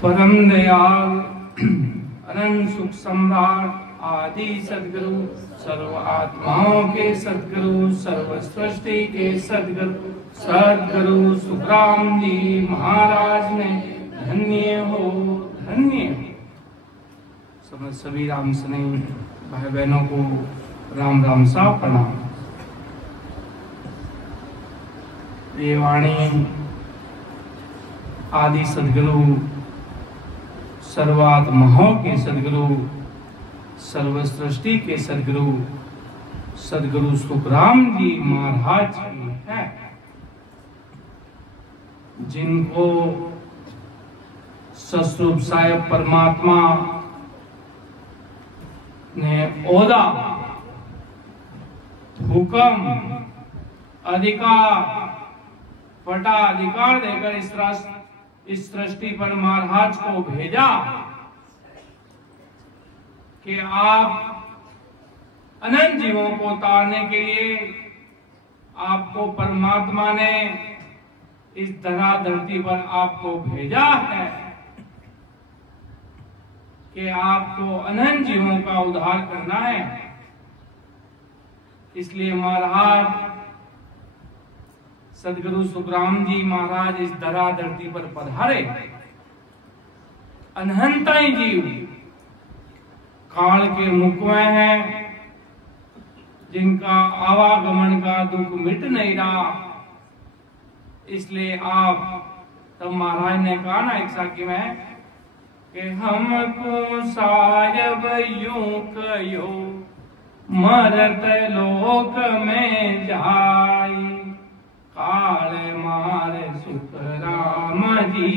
परम दयाल अनंत सुख सम्राट आदि सदगुरु, सर्व आत्माओं के सदगुरु, सर्व सृष्टि के सदगुरु, सदगुरु सुखराम जी महाराज ने धन्य हो, धन्य हो। समझ सभी राम स्नेही भाई बहनों को राम राम सा प्रणाम। ये वाणी आदि सदगुरु, सर्वात्माओं के सदगुरु, सर्व सृष्टि के सदगुरु, सदगुरु सुखराम जी महाराज की है, जिनको सतरूप साहिब परमात्मा ने ओहदा, हुक्म, अधिकार, पटा अधिकार देकर इस सृष्टि पर महाराज को भेजा कि आप अनंत जीवों को तारने के लिए आपको परमात्मा ने इस धरा धरती पर आपको भेजा है कि आपको अनंत जीवों का उद्धार करना है। इसलिए महाराज सदगुरु सुखराम जी महाराज इस धरा धरती पर पधारे। अनंताई जीव काल के मुख में है, जिनका आवागमन का दुख मिट नहीं रहा। इसलिए आप तब महाराज ने कहा ना एक साखी में कि हमको सायब यूं कयो मरत लोक में जाई, काल मारे सुख राम जी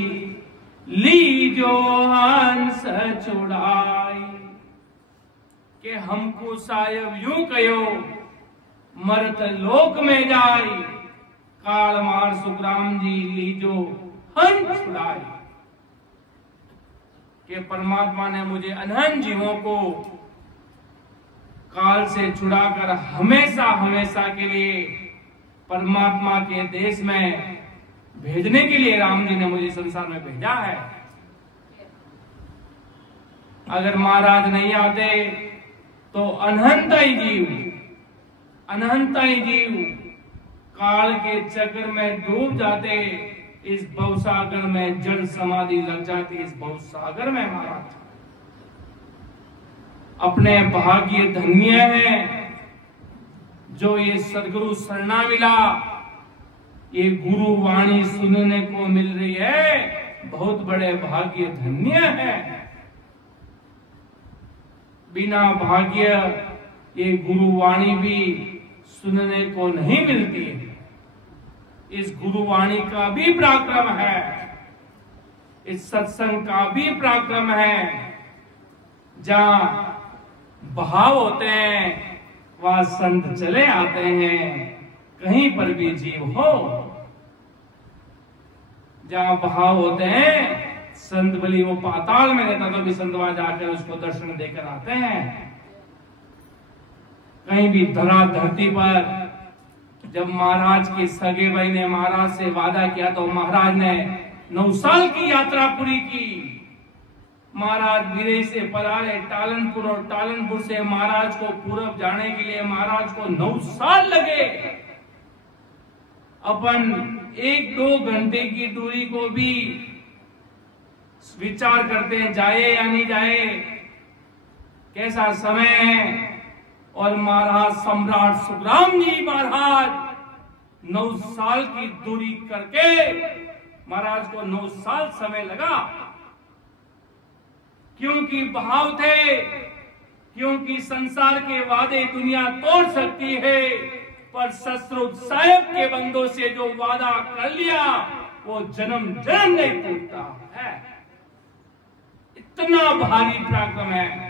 लीजो हंस छुड़ाई। के हमको सायब यूं कयो मरत लोक में जाई, काल मार सुखराम जी लीजो हंस छुड़ाई। के परमात्मा ने मुझे अनंत जीवों को काल से छुड़ाकर हमेशा हमेशा के लिए परमात्मा के देश में भेजने के लिए राम जी ने मुझे संसार में भेजा है। अगर महाराज नहीं आते तो अनंताई जीव काल के चक्र में डूब जाते, इस भवसागर में जल समाधि लग जाती। इस भवसागर में महाराज अपने भाग्य धन्य है जो ये सदगुरु शरणा मिला, ये गुरु वाणी सुनने को मिल रही है, बहुत बड़े भाग्य धन्य है। बिना भाग्य ये गुरु वाणी भी सुनने को नहीं मिलती है। इस गुरु वाणी का भी पराक्रम है, इस सत्संग का भी पराक्रम है। जहां भाव होते हैं वहां संत चले आते हैं, कहीं पर भी जीव हो। जहां भाव होते हैं संत बलि वो पाताल में रहता तो भी संत वहां जाकर उसको दर्शन देकर आते हैं। कहीं भी धरा धरती पर जब महाराज के सगे भाई ने महाराज से वादा किया तो महाराज ने 9 साल की यात्रा पूरी की। महाराज विदेश से पधारे टालनपुर, और टालनपुर से महाराज को पूरब जाने के लिए महाराज को 9 साल लगे। अपन 1-2 घंटे की दूरी को भी विचार करते हैं जाए या नहीं जाए, कैसा समय है। और महाराज सम्राट सुखराम जी महाराज 9 साल की दूरी करके महाराज को 9 साल समय लगा। क्योंकि भाव थे, क्योंकि संसार के वादे दुनिया तोड़ सकती है, पर सतरूप साहिब के बंदों से जो वादा कर लिया वो जन्म जन्म नहीं टूटता है। इतना भारी पराक्रम है।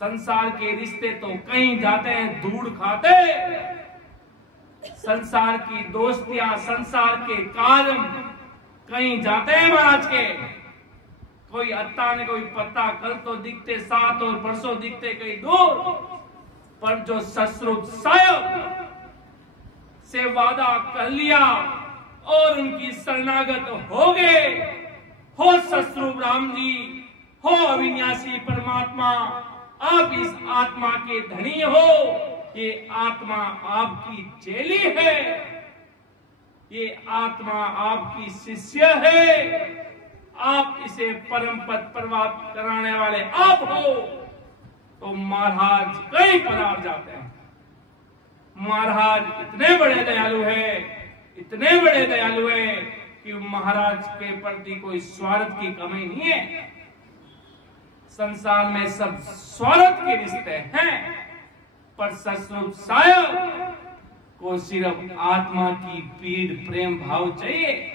संसार के रिश्ते तो कहीं जाते हैं धूड़ खाते, संसार की दोस्तियां, संसार के कार्य कहीं जाते हैं महाराज के। कोई अत्ता ने कोई पत्ता, कल तो दिखते साथ और परसों दिखते कहीं दूर, पर जो सतरूप साहिब से वादा कर लिया और उनकी शरणागत हो गए, हो सतस्वरूप राम जी, हो अविनाशी परमात्मा, आप इस आत्मा के धनी हो। ये आत्मा आपकी चेली है, ये आत्मा आपकी शिष्य है, आप इसे परम पद प्राप्त कराने वाले आप हो। तो महाराज कई पदार्थ जाते हैं। महाराज इतने बड़े दयालु है, इतने बड़े दयालु है कि महाराज के प्रति कोई स्वार्थ की कमी नहीं है। संसार में सब स्वार्थ के रिश्ते हैं, पर सतस्वरूप साहब को सिर्फ आत्मा की पीड़ प्रेम भाव चाहिए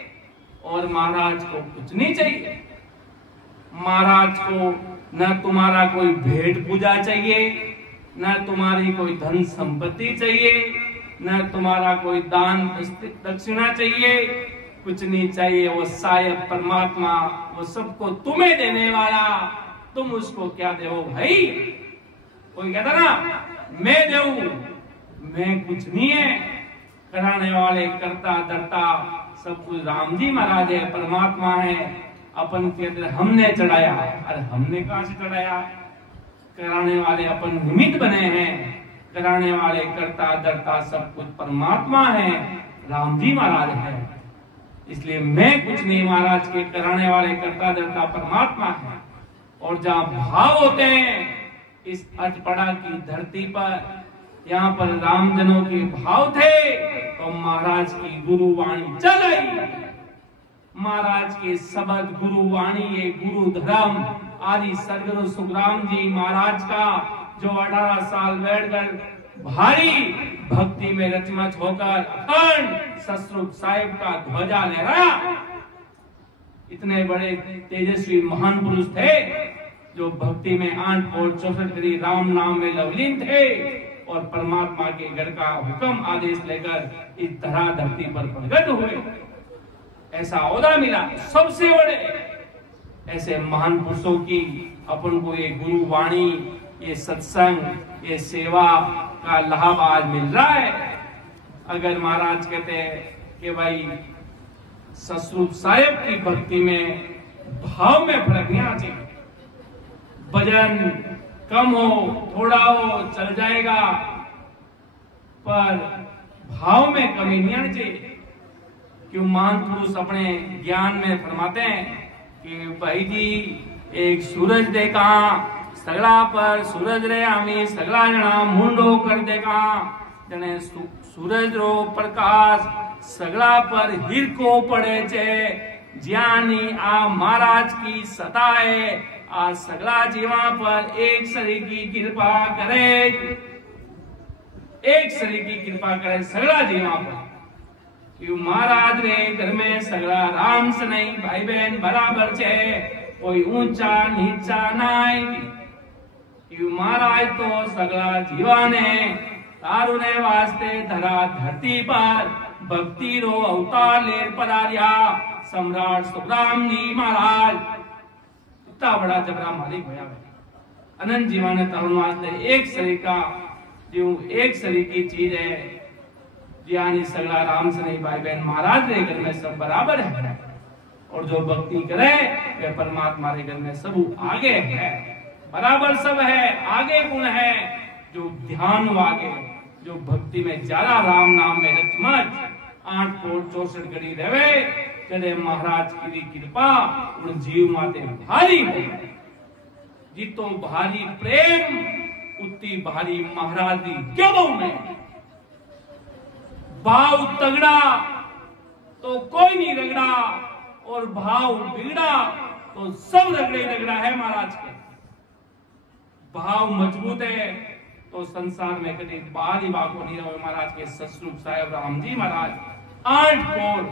और महाराज को कुछ नहीं चाहिए। महाराज को न तुम्हारा कोई भेंट पूजा चाहिए, न तुम्हारी कोई धन संपत्ति चाहिए, न तुम्हारा कोई दान दक्षिणा चाहिए, कुछ नहीं चाहिए। वो सायब परमात्मा, वो सबको तुम्हें देने वाला, तुम उसको क्या दो भाई। कोई कहता ना मैं देऊं, मैं कुछ नहीं है। कराने वाले करता धरता सब कुछ राम जी महाराज है, परमात्मा है। अपन कहते हमने चढ़ाया, अरे हमने कहां से चढ़ाया। कराने वाले अपन निमित्त बने हैं, कराने वाले करता धरता सब कुछ परमात्मा है, राम जी महाराज है। इसलिए मैं कुछ नहीं, महाराज के कराने वाले करता धरता परमात्मा है। और जहां भाव होते हैं इस अटपड़ा की धरती पर, यहाँ पर रामजनों के भाव थे तो महाराज की गुरुवाणी चल आई। महाराज के शब्द गुरुवाणी, ये गुरु धर्म आदि सदगुरु सुखराम जी महाराज का जो 18 साल बैठकर भारी भक्ति में रचमच होकर अखंड सतस्वरूप साहिब का ध्वजा लहराया। इतने बड़े तेजस्वी महान पुरुष थे जो भक्ति में 8 कोट 64 करी राम नाम में लवलीन थे और परमात्मा के घर का हुक्म आदेश लेकर इस धरा धरती पर प्रकट हुए। ऐसा ओहदा मिला सबसे बड़े। ऐसे महान पुरुषों की अपन को ये गुरुवाणी, ये सत्संग, ये सेवा का लाभ आज मिल रहा है। अगर महाराज कहते हैं कि भाई सतस्वरूप साहिब की भक्ति में भाव में फर्क नहीं आना चाहिए, भजन कम हो थोड़ा हो चल जाएगा, पर भाव में कमी नहीं आनी चाहिए। क्यों महान पुरुष अपने ज्ञान में फरमाते हैं कि भाई जी एक सूरज देखा सगला पर सूरज रे आमी सगला जना मुंडो कर देखा, जने सूरज रो प्रकाश सगला पर हिरको पड़े छे। ज्ञानी आ महाराज की सताए आ सगला जीवा पर एक शरीर की कृपा करे, एक शरीर की कृपा करे सगला जीवा पर। क्यों महाराज रे घर में सगला राम से नहीं भाई बहन बराबर छे, कोई ऊंचा नीचा नाई। क्यों महाराज तो सगला जीवा ने तारू ने वास्ते धरा धरती पर भक्ति रो अवतार ले पधारिया सम्राट सुखराम जी महाराज। इतना बड़ा जबरा मालिक होया अनंत जीवा ने तरुण वास्ते एक शरीर का जो एक शरीर की चीज है। यानी सगला राम से नहीं भाई बहन महाराज रे घर में सब बराबर है, और जो भक्ति करे वे परमात्मा रे घर में सब आगे है, बराबर सब है, आगे गुण है। जो ध्यान वागे, जो भक्ति में ज्यादा राम नाम में रचमच 8 कोट 64 घड़ी रहे, कदे महाराज की कृपा उन जीव माते भारी हो। जितो भारी प्रेम उतनी भारी महाराज दी क्यों में। भाव तगड़ा तो कोई नहीं रगड़ा, और भाव बिगड़ा तो सब रगड़े रगड़ा है महाराज के। भाव मजबूत है तो संसार में कभी बाल ही बाको नहीं रहे। महाराज के सतस्वरूप साहिब राम जी महाराज 8 कोट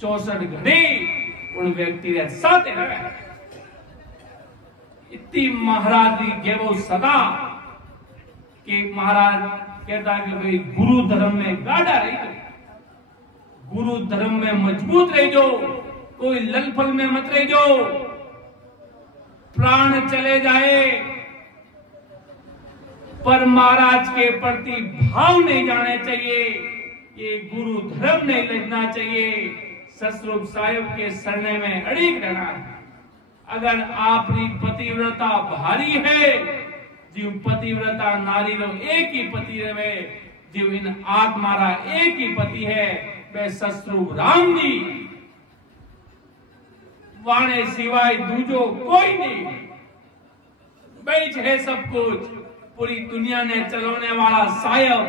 64 घड़ी उन व्यक्ति रे साथ रहे। इतनी महाराज की गेवो सदा कि महाराज कहता कि भाई गुरु धर्म में गाढ़ा रही, गुरु धर्म में मजबूत रह जो, कोई ललफल में मत रह जो। प्राण चले जाए पर महाराज के प्रति भाव नहीं जाने चाहिए, ये गुरु धर्म नहीं लगना चाहिए। सतरूप साहिब के सरने में अड़िग रहना है। अगर आपकी पतिव्रता भारी है, जीव पतिव्रता नारी रो एक ही पति रहे, जीव इन आत्मारा एक ही पति है, वे सतरूप राम जी वाणे सिवाय दूजो कोई नहीं, बीच है सब कुछ। पूरी दुनिया ने चलाने वाला साहिब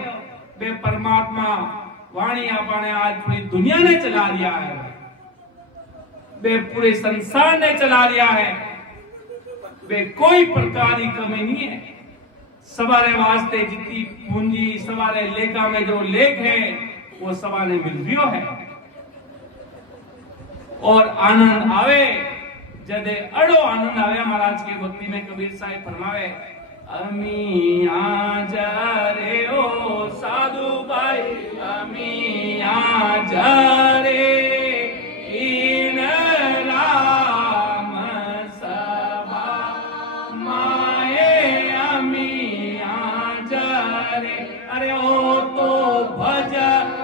वे परमात्मा वाणी आपने आज पूरी दुनिया ने चला दिया है, वे पूरे संसार ने चला दिया है, वे कोई प्रकार की कमी नहीं है। सवारे वास्ते जितनी पूंजी सवारे लेखा में जो लेख है वो सवा ने मिल रियो है। और आनंद आवे जदे अड़ो आनंद आवे। महाराज की भक्ति में कबीर साहिब फरमावे, अमी आज रे ओ साधु भाई, अमी आज रे इन राम सभा माए, अमी आज रे। अरे ओ तो भजन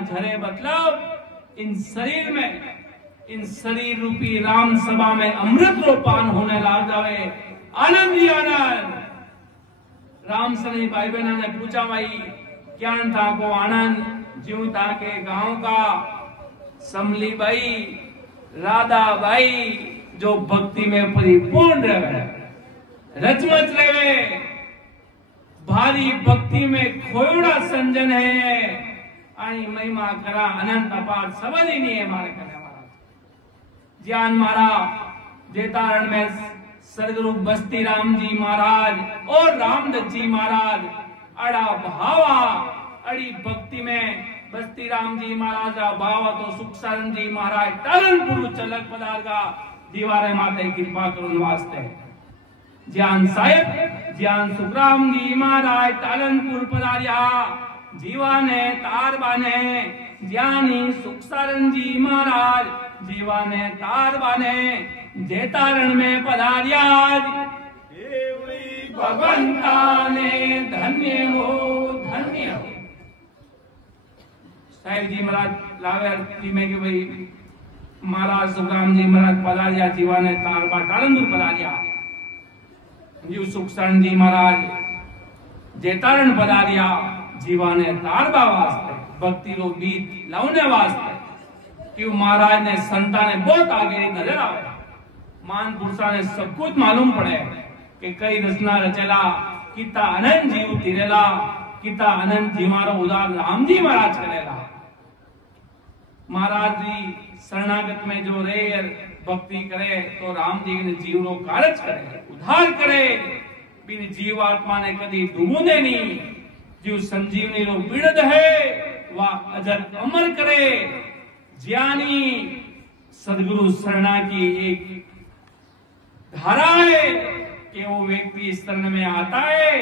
झरे मतलब इन शरीर में, इन शरीर रूपी राम सभा में अमृत रोपान होने लग जावे। आनंद ही आनंद। राम सनी भाई बहना ने पूछा, भाई क्या था को आनंद? ज्यों था के गांव का समली भाई, राधा भाई जो भक्ति में परिपूर्ण रहे, रचमच रहे, भारी भक्ति में खोड़ा संजन है, आनी महिमा करा अनंत अपार समझ ही नहीं है हमारे करने वाला। ज्ञान मारा जेतारण में सदगुरु बस्ती राम जी महाराज और रामदत्त जी महाराज अड़ा भावा, अड़ी भक्ति में बस्ती राम जी महाराज भावा तो सुखसरण जी महाराज तालनपुर चलक पदार्गा दीवारे माते कृपा करुण वास्ते। ज्ञान साहिब ज्ञान सुखराम जी महाराज तालनपुर पधारिया, जीवाने तारबाने ज्ञानी सुखसरण जी महाराज जीवाने तारबाने जेतारण में पधारिया। भगवंता ने धन्य हो धन्य हो। साहिब जी महाराज लावे जी में कि भाई महाराज सुखराम जी महाराज पधारिया, जीवाने तारबा तारनपुर पधारिया। जी सुखसरण जी महाराज जेतारण पधारिया, जीवाने तारबा वास्ते भक्ति रो बीत लाउने वास्ते। क्यों महाराज ने संता ने बहुत आगे नजर आवे, मान पुरुषा ने सब कुछ मालूम पड़े कि कई रचना रचेला, किता अनंत जीव तिरेला, किता अनंत जी मारो उदार राम जी महाराज करेला। महाराज जी शरणागत में जो रे भक्ति करे तो राम जी ने जीव रो कारज करे, उद्धार करे, बिन जीव आत्मा ने कभी डूबूंदे नहीं। जो संजीवनी रो पीड़ित है वह अजर अमर करे। ज्ञानी सदगुरु शरणा की एक धारा है कि वो व्यक्ति इस शरण में आता है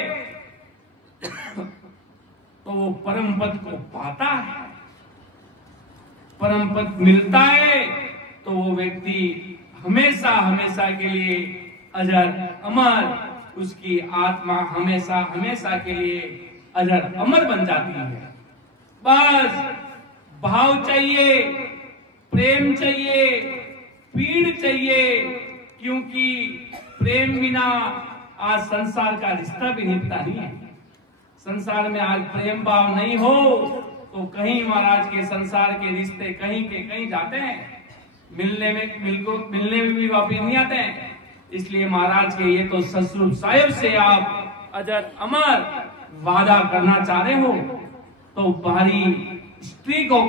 तो वो परम पद को पाता है, परम पद मिलता है तो वो व्यक्ति हमेशा हमेशा के लिए अजर अमर, उसकी आत्मा हमेशा हमेशा के लिए अजर अमर बन जाती है। बस भाव चाहिए, प्रेम चाहिए, पीड़ चाहिए, क्योंकि प्रेम बिना आज संसार का रिश्ता भी निभता नहीं है। संसार में आज प्रेम भाव नहीं हो तो कहीं महाराज के संसार के रिश्ते कहीं के कहीं जाते हैं, मिलने में भी वापिस नहीं आते हैं। इसलिए महाराज के ये तो सतरूप साहिब से आप अजर अमर वादा करना चाह रहे हो तो बाहरी स्त्री को,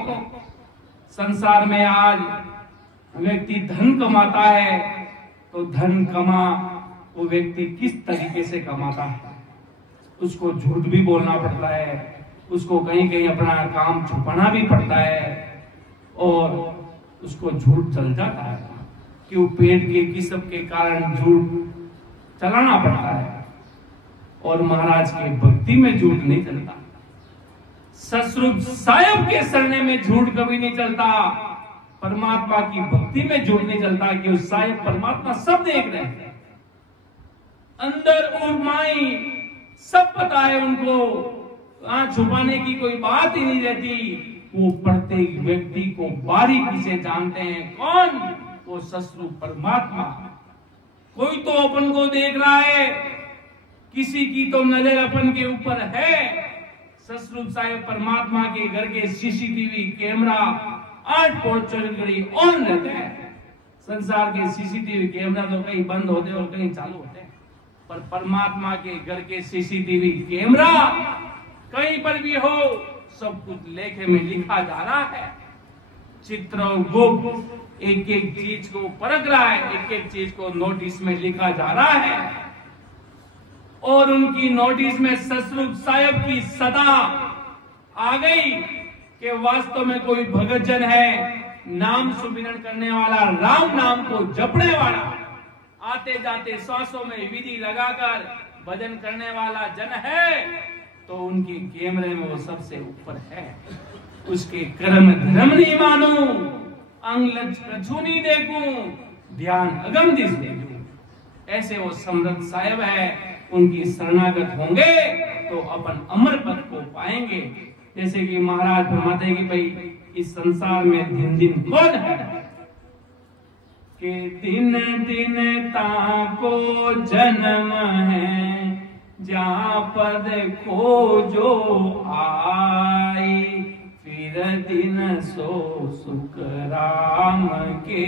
संसार में आज व्यक्ति धन कमाता है तो धन कमा वो व्यक्ति किस तरीके से कमाता है, उसको झूठ भी बोलना पड़ता है, उसको कहीं कहीं अपना काम छुपाना भी पड़ता है, और उसको झूठ चल जाता है कि वो पेट के किस्म के कारण झूठ चलाना पड़ता है। और महाराज के भक्ति में झूठ नहीं चलता, ससुर साहिब के सरने में झूठ कभी नहीं चलता, परमात्मा की भक्ति में झूठ नहीं चलता कि उस साहिब परमात्मा सब देख रहे हैं, अंदर और माई सब पता है उनको, छुपाने की कोई बात ही नहीं रहती। वो प्रत्येक व्यक्ति को बारीकी से जानते हैं। कौन? वो ससुर परमात्मा। कोई तो अपन को देख रहा है, किसी की तो नजर अपन के ऊपर है। ससुर साहिब परमात्मा के घर के सीसीटीवी कैमरा 8/24 घड़ी ऑन रहते हैं। संसार के सीसीटीवी कैमरा तो कहीं बंद होते और कहीं चालू होते हैं, पर परमात्मा के घर के सीसीटीवी कैमरा कहीं पर भी हो, सब कुछ लेखे में लिखा जा रहा है। चित्र और गुप्त एक एक चीज को परख रहा है, एक एक चीज को नोटिस में लिखा जा रहा है। और उनकी नोटिस में ससुर साहिब की सदा आ गई कि वास्तव में कोई भगत जन है, नाम सुमिरन करने वाला, राम नाम को जपने वाला, आते जाते सांसों में विधि लगाकर भजन करने वाला जन है, तो उनके कैमरे में वो सबसे ऊपर है। उसके कर्म धर्म नहीं मानू, अंग लज कछु नहीं देखूं, ध्यान अगम दिस देखूं। ऐसे वो समृद्ध साहिब है, उनकी शरणागत होंगे तो अपन अमर पद को पाएंगे। जैसे कि महाराज फरमाते हैं कि भाई इस संसार में दिन दिन कौन है कि दिन दिन ताको जन्म है, जहाँ पद खोजो आई, फिर दिन सो सुख राम के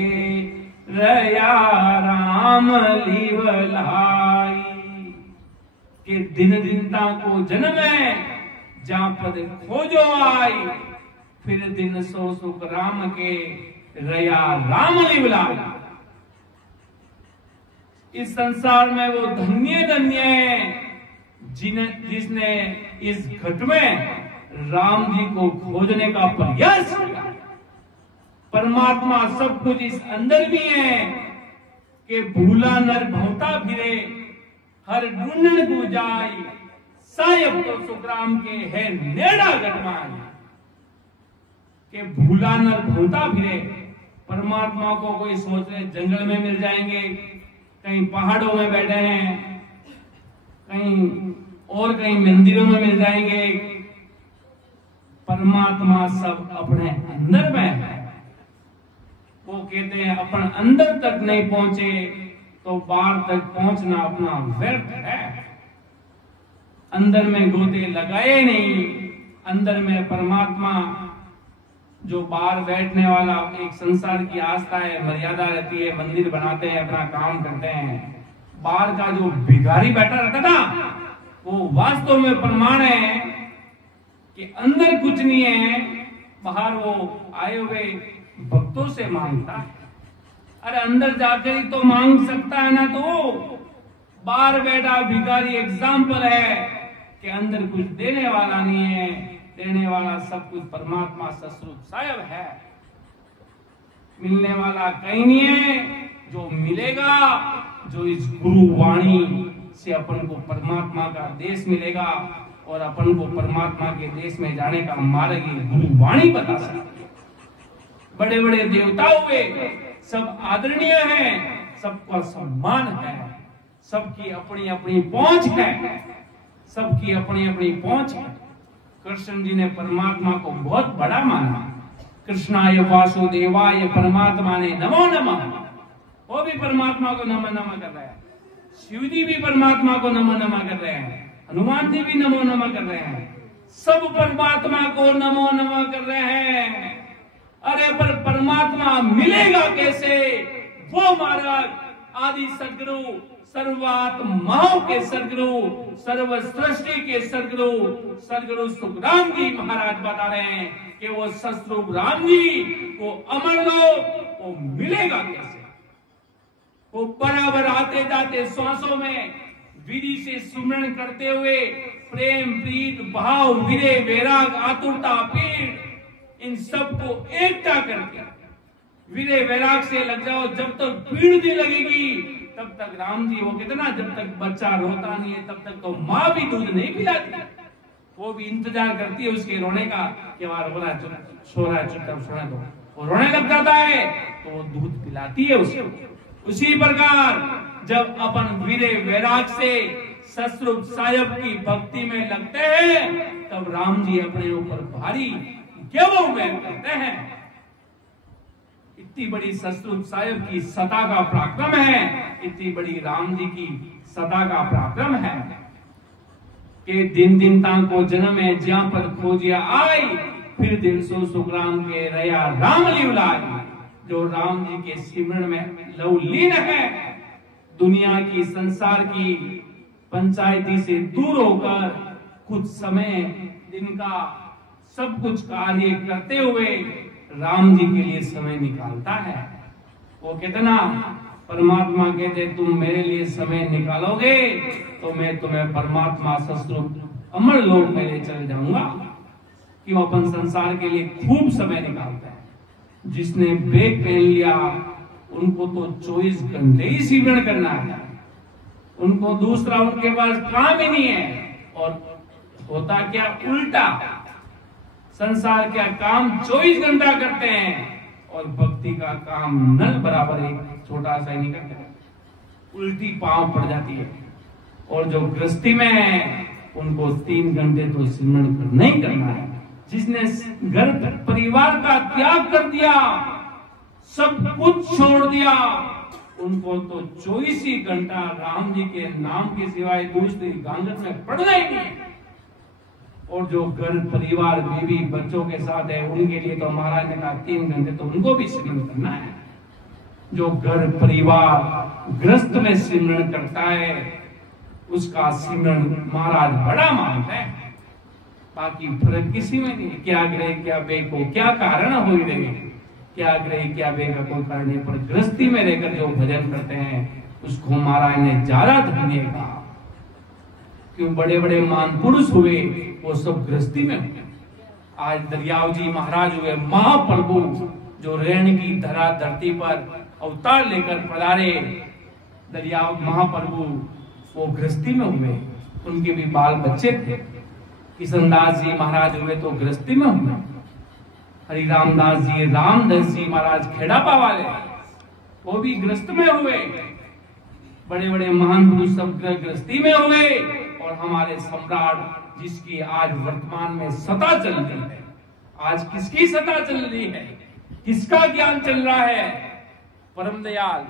रया राम लिवलाई। कि दिन दिन ताको जन्म है, जहाँ पद खोजो आई, फिर दिन सो सुख राम के रया राम लिवलाई। इस संसार में वो धन्य धन्य है जिसने इस घट में राम जी को खोजने का प्रयास किया। परमात्मा सब कुछ इस अंदर भी है कि भूला नर भौता फिरे, हर ढूंढन को जाई, साहिब तो सुखराम के है नेड़ा गटवाई। के भूला नर भौता फिरे, परमात्मा को कोई सोच रहे जंगल में मिल जाएंगे, कहीं पहाड़ों में बैठे हैं, कहीं और कहीं मंदिरों में मिल जाएंगे। परमात्मा सब अपने अंदर में है। वो कहते हैं अपन अंदर तक नहीं पहुंचे तो बाहर तक पहुंचना अपना व्यर्थ है। अंदर में गोते लगाए नहीं, अंदर में परमात्मा जो बाहर बैठने वाला एक संसार की आस्था है, मर्यादा रहती है, मंदिर बनाते हैं, अपना काम करते हैं। बाहर का जो भिखारी बैठा रहता था वो वास्तव में प्रमाण है कि अंदर कुछ नहीं है, बाहर वो आए हुए भक्तों से मांगता है। अरे अंदर जाकर ही तो मांग सकता है ना, तो बाहर बैठा भिखारी एग्जाम्पल है कि अंदर कुछ देने वाला नहीं है, देने वाला सब कुछ परमात्मा ससुर साहिब है। मिलने वाला कहीं नहीं है, जो मिलेगा, जो इस गुरु वाणी से अपन को परमात्मा का देश मिलेगा और अपन को परमात्मा के देश में जाने का मार्ग गुरु वाणी बता सकती है। बड़े बड़े देवता हुए, सब आदरणीय हैं, सबका सम्मान है, सबकी अपनी अपनी पहुंच है, सबकी अपनी अपनी पहुंच है। कृष्ण जी ने परमात्मा को बहुत बड़ा माना। कृष्णाय वासुदेवाय परमात्मा ने नमो नमः, वो भी परमात्मा को नमो नमः कर रहे हैं। शिव जी भी परमात्मा को नमो नमः कर रहे हैं, हनुमान जी भी नमो नमः कर रहे हैं, सब परमात्मा को नमो नमः कर रहे हैं। अरे पर परमात्मा मिलेगा कैसे? वो मार्ग आदि सदगुरु, सर्वात्माओं के सदगुरु, सर्व सृष्टि के सदगुरु, सदगुरु सुखराम जी महाराज बता रहे हैं कि वो सतरूप राम जी को अमर लोक वो मिलेगा कैसे? वो बराबर आते जाते श्वासों में विधि से सुमरण करते हुए प्रेम, प्रीत, भाव, विरह, वैराग, आतुरता, पीड़, इन सबको एकता करके विरह वैराग से लग जाओ। जब तक पीड़ नहीं लगेगी तब तक राम जी, वो कहते ना, जब तक बच्चा रोता नहीं है तब तक तो माँ भी दूध नहीं पिलाती, वो भी इंतजार करती है उसके रोने का कि वहां रो रहा है, सो रहा है, चुपचाप सोने दो। वो रोने लग जाता है तो वो दूध पिलाती है उसे। उसी प्रकार जब अपन विरह वैराग से ससुर साहिब की भक्ति में लगते हैं तब राम जी अपने ऊपर भारी क्यों महल करते हैं। इतनी बड़ी ससुर साहिब की सता का पराक्रम है, इतनी बड़ी राम जी की सता का पराक्रम है कि दिन दिन को जन्म है ज्या पर खोजिया आई, फिर दिल सो सुग्राम के रया राम लीलाई। जो राम जी के सिमरन में लवलीन है, दुनिया की, संसार की पंचायती से दूर होकर कुछ समय दिन का सब कुछ कार्य करते हुए राम जी के लिए समय निकालता है। वो कितना परमात्मा कहते तुम मेरे लिए समय निकालोगे तो मैं तुम्हें परमात्मा सस्वरूप अमर लोक में ले चल जाऊंगा। कि वो अपन संसार के लिए खूब समय निकालता है। जिसने ब्रेक पहन लिया उनको तो 24 घंटे ही सिमरन करना है, उनको दूसरा उनके पास काम ही नहीं है। और होता क्या उल्टा, संसार का काम 24 घंटा करते हैं और भक्ति का काम नल बराबर एक छोटा सा ही नहीं करते, उल्टी पांव पड़ जाती है। और जो गृहस्थी में है उनको 3 घंटे तो सिमरन करना ही करना है। जिसने घर परिवार का त्याग कर दिया, सब कुछ छोड़ दिया, उनको तो 24 ही घंटा राम जी के नाम के सिवाय दूसरी गांगत में पड़ना ही नहीं। और जो घर परिवार बीवी बच्चों के साथ है उनके लिए तो महाराज ने कहा 3 घंटे तो उनको भी सिमरन करना है। जो घर परिवार गृहस्थ में सिमरन करता है उसका सिमरन महाराज बड़ा मानते हैं। बाकी फर्क किसी में नहीं। क्या ग्रह क्या बेको क्या कारण हो रहे, क्या ग्रह क्या बेका कोई कारण पर गृहस्थी में रहकर जो भजन करते हैं उसको महाराज ने ज्यादा धन्य कहा। क्यों बड़े बड़े महापुरुष हुए वो सब गृहस्थी में हुए। आज दरियाव जी महाराज हुए महाप्रभु, जो रेण की धरा धरती पर अवतार लेकर पधारे दरियाव महाप्रभु, वो गृहस्थी में हुए। उनके भी बाल बच्चे थे। किशनदास जी महाराज हुए तो गृहस्थी में हुए। हरि रामदास जी, रामदास जी महाराज खेड़ापा वाले, वो भी गृहस्थ में हुए। बड़े बड़े महान पुरुष सब गृहस्थी में हुए। और हमारे सम्राट जिसकी आज वर्तमान में सत्ता चल रही है, आज किसकी सत्ता चल रही है, किसका ज्ञान चल रहा है? परम दयाल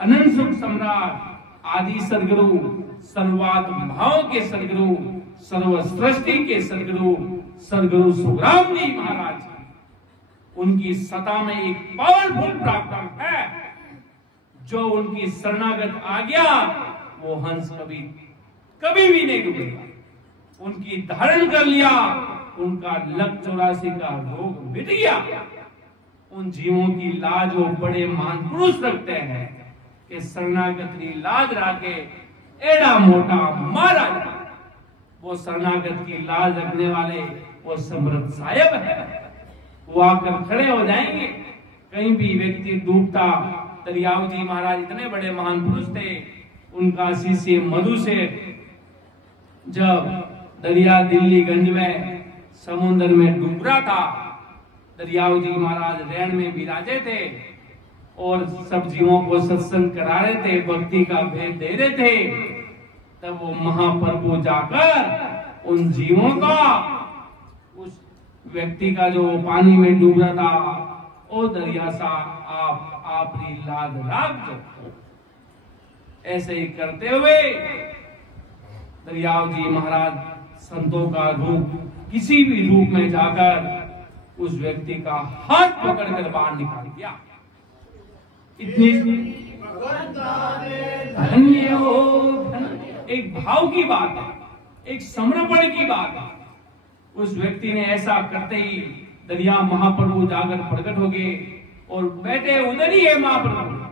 अनंत सुख सम्राट आदि सदगुरु, सर्वात्म भाव के सदगुरु, सर्व सृष्टि के सदगुरु सदगुरु सुखराम जी महाराज, उनकी सत्ता में एक पावरफुल पराक्रम है। जो उनकी शरणागत आ गया वो हंस कभी भी नहीं डूबेगा। उनकी धारण कर लिया, उनका लक 84 का रोग मिट गया। उन जीवों की लाज वो बड़े महापुरुष रखते हैं कि शरणागत की लाज राके एड़ा मोटा मारा जाए। वो शरणागत की लाज रखने वाले वो समर्थ साहिब है। वो आकर खड़े हो जाएंगे। कहीं भी व्यक्ति डूबता, दरियाव जी महाराज इतने बड़े महान पुरुष थे, उनका शिष्य मधु सेठ जब दरिया दिल्लीगंज में समुद्र में डूब रहा था, दरियाव जी महाराज रैन में विराजे थे और सब जीवों को सत्संग करा रहे थे, भक्ति का भेद दे रहे थे। तब वो महाप्रभु जाकर उन जीवों का, उस व्यक्ति का जो पानी में डूब रहा था, ओ दरिया सा आप अपनी लाद राख दो। ऐसे ही करते हुए दरियाव जी महाराज संतों का रूप, किसी भी रूप में जाकर उस व्यक्ति का हाथ पकड़कर बाहर निकाल दिया। इतनी धन्य हो, एक भाव की बात है, एक समर्पण की बात है। उस व्यक्ति ने ऐसा करते ही दरिया महाप्रभु जाकर प्रकट हो गए और बैठे उधर ही है महाप्रभु।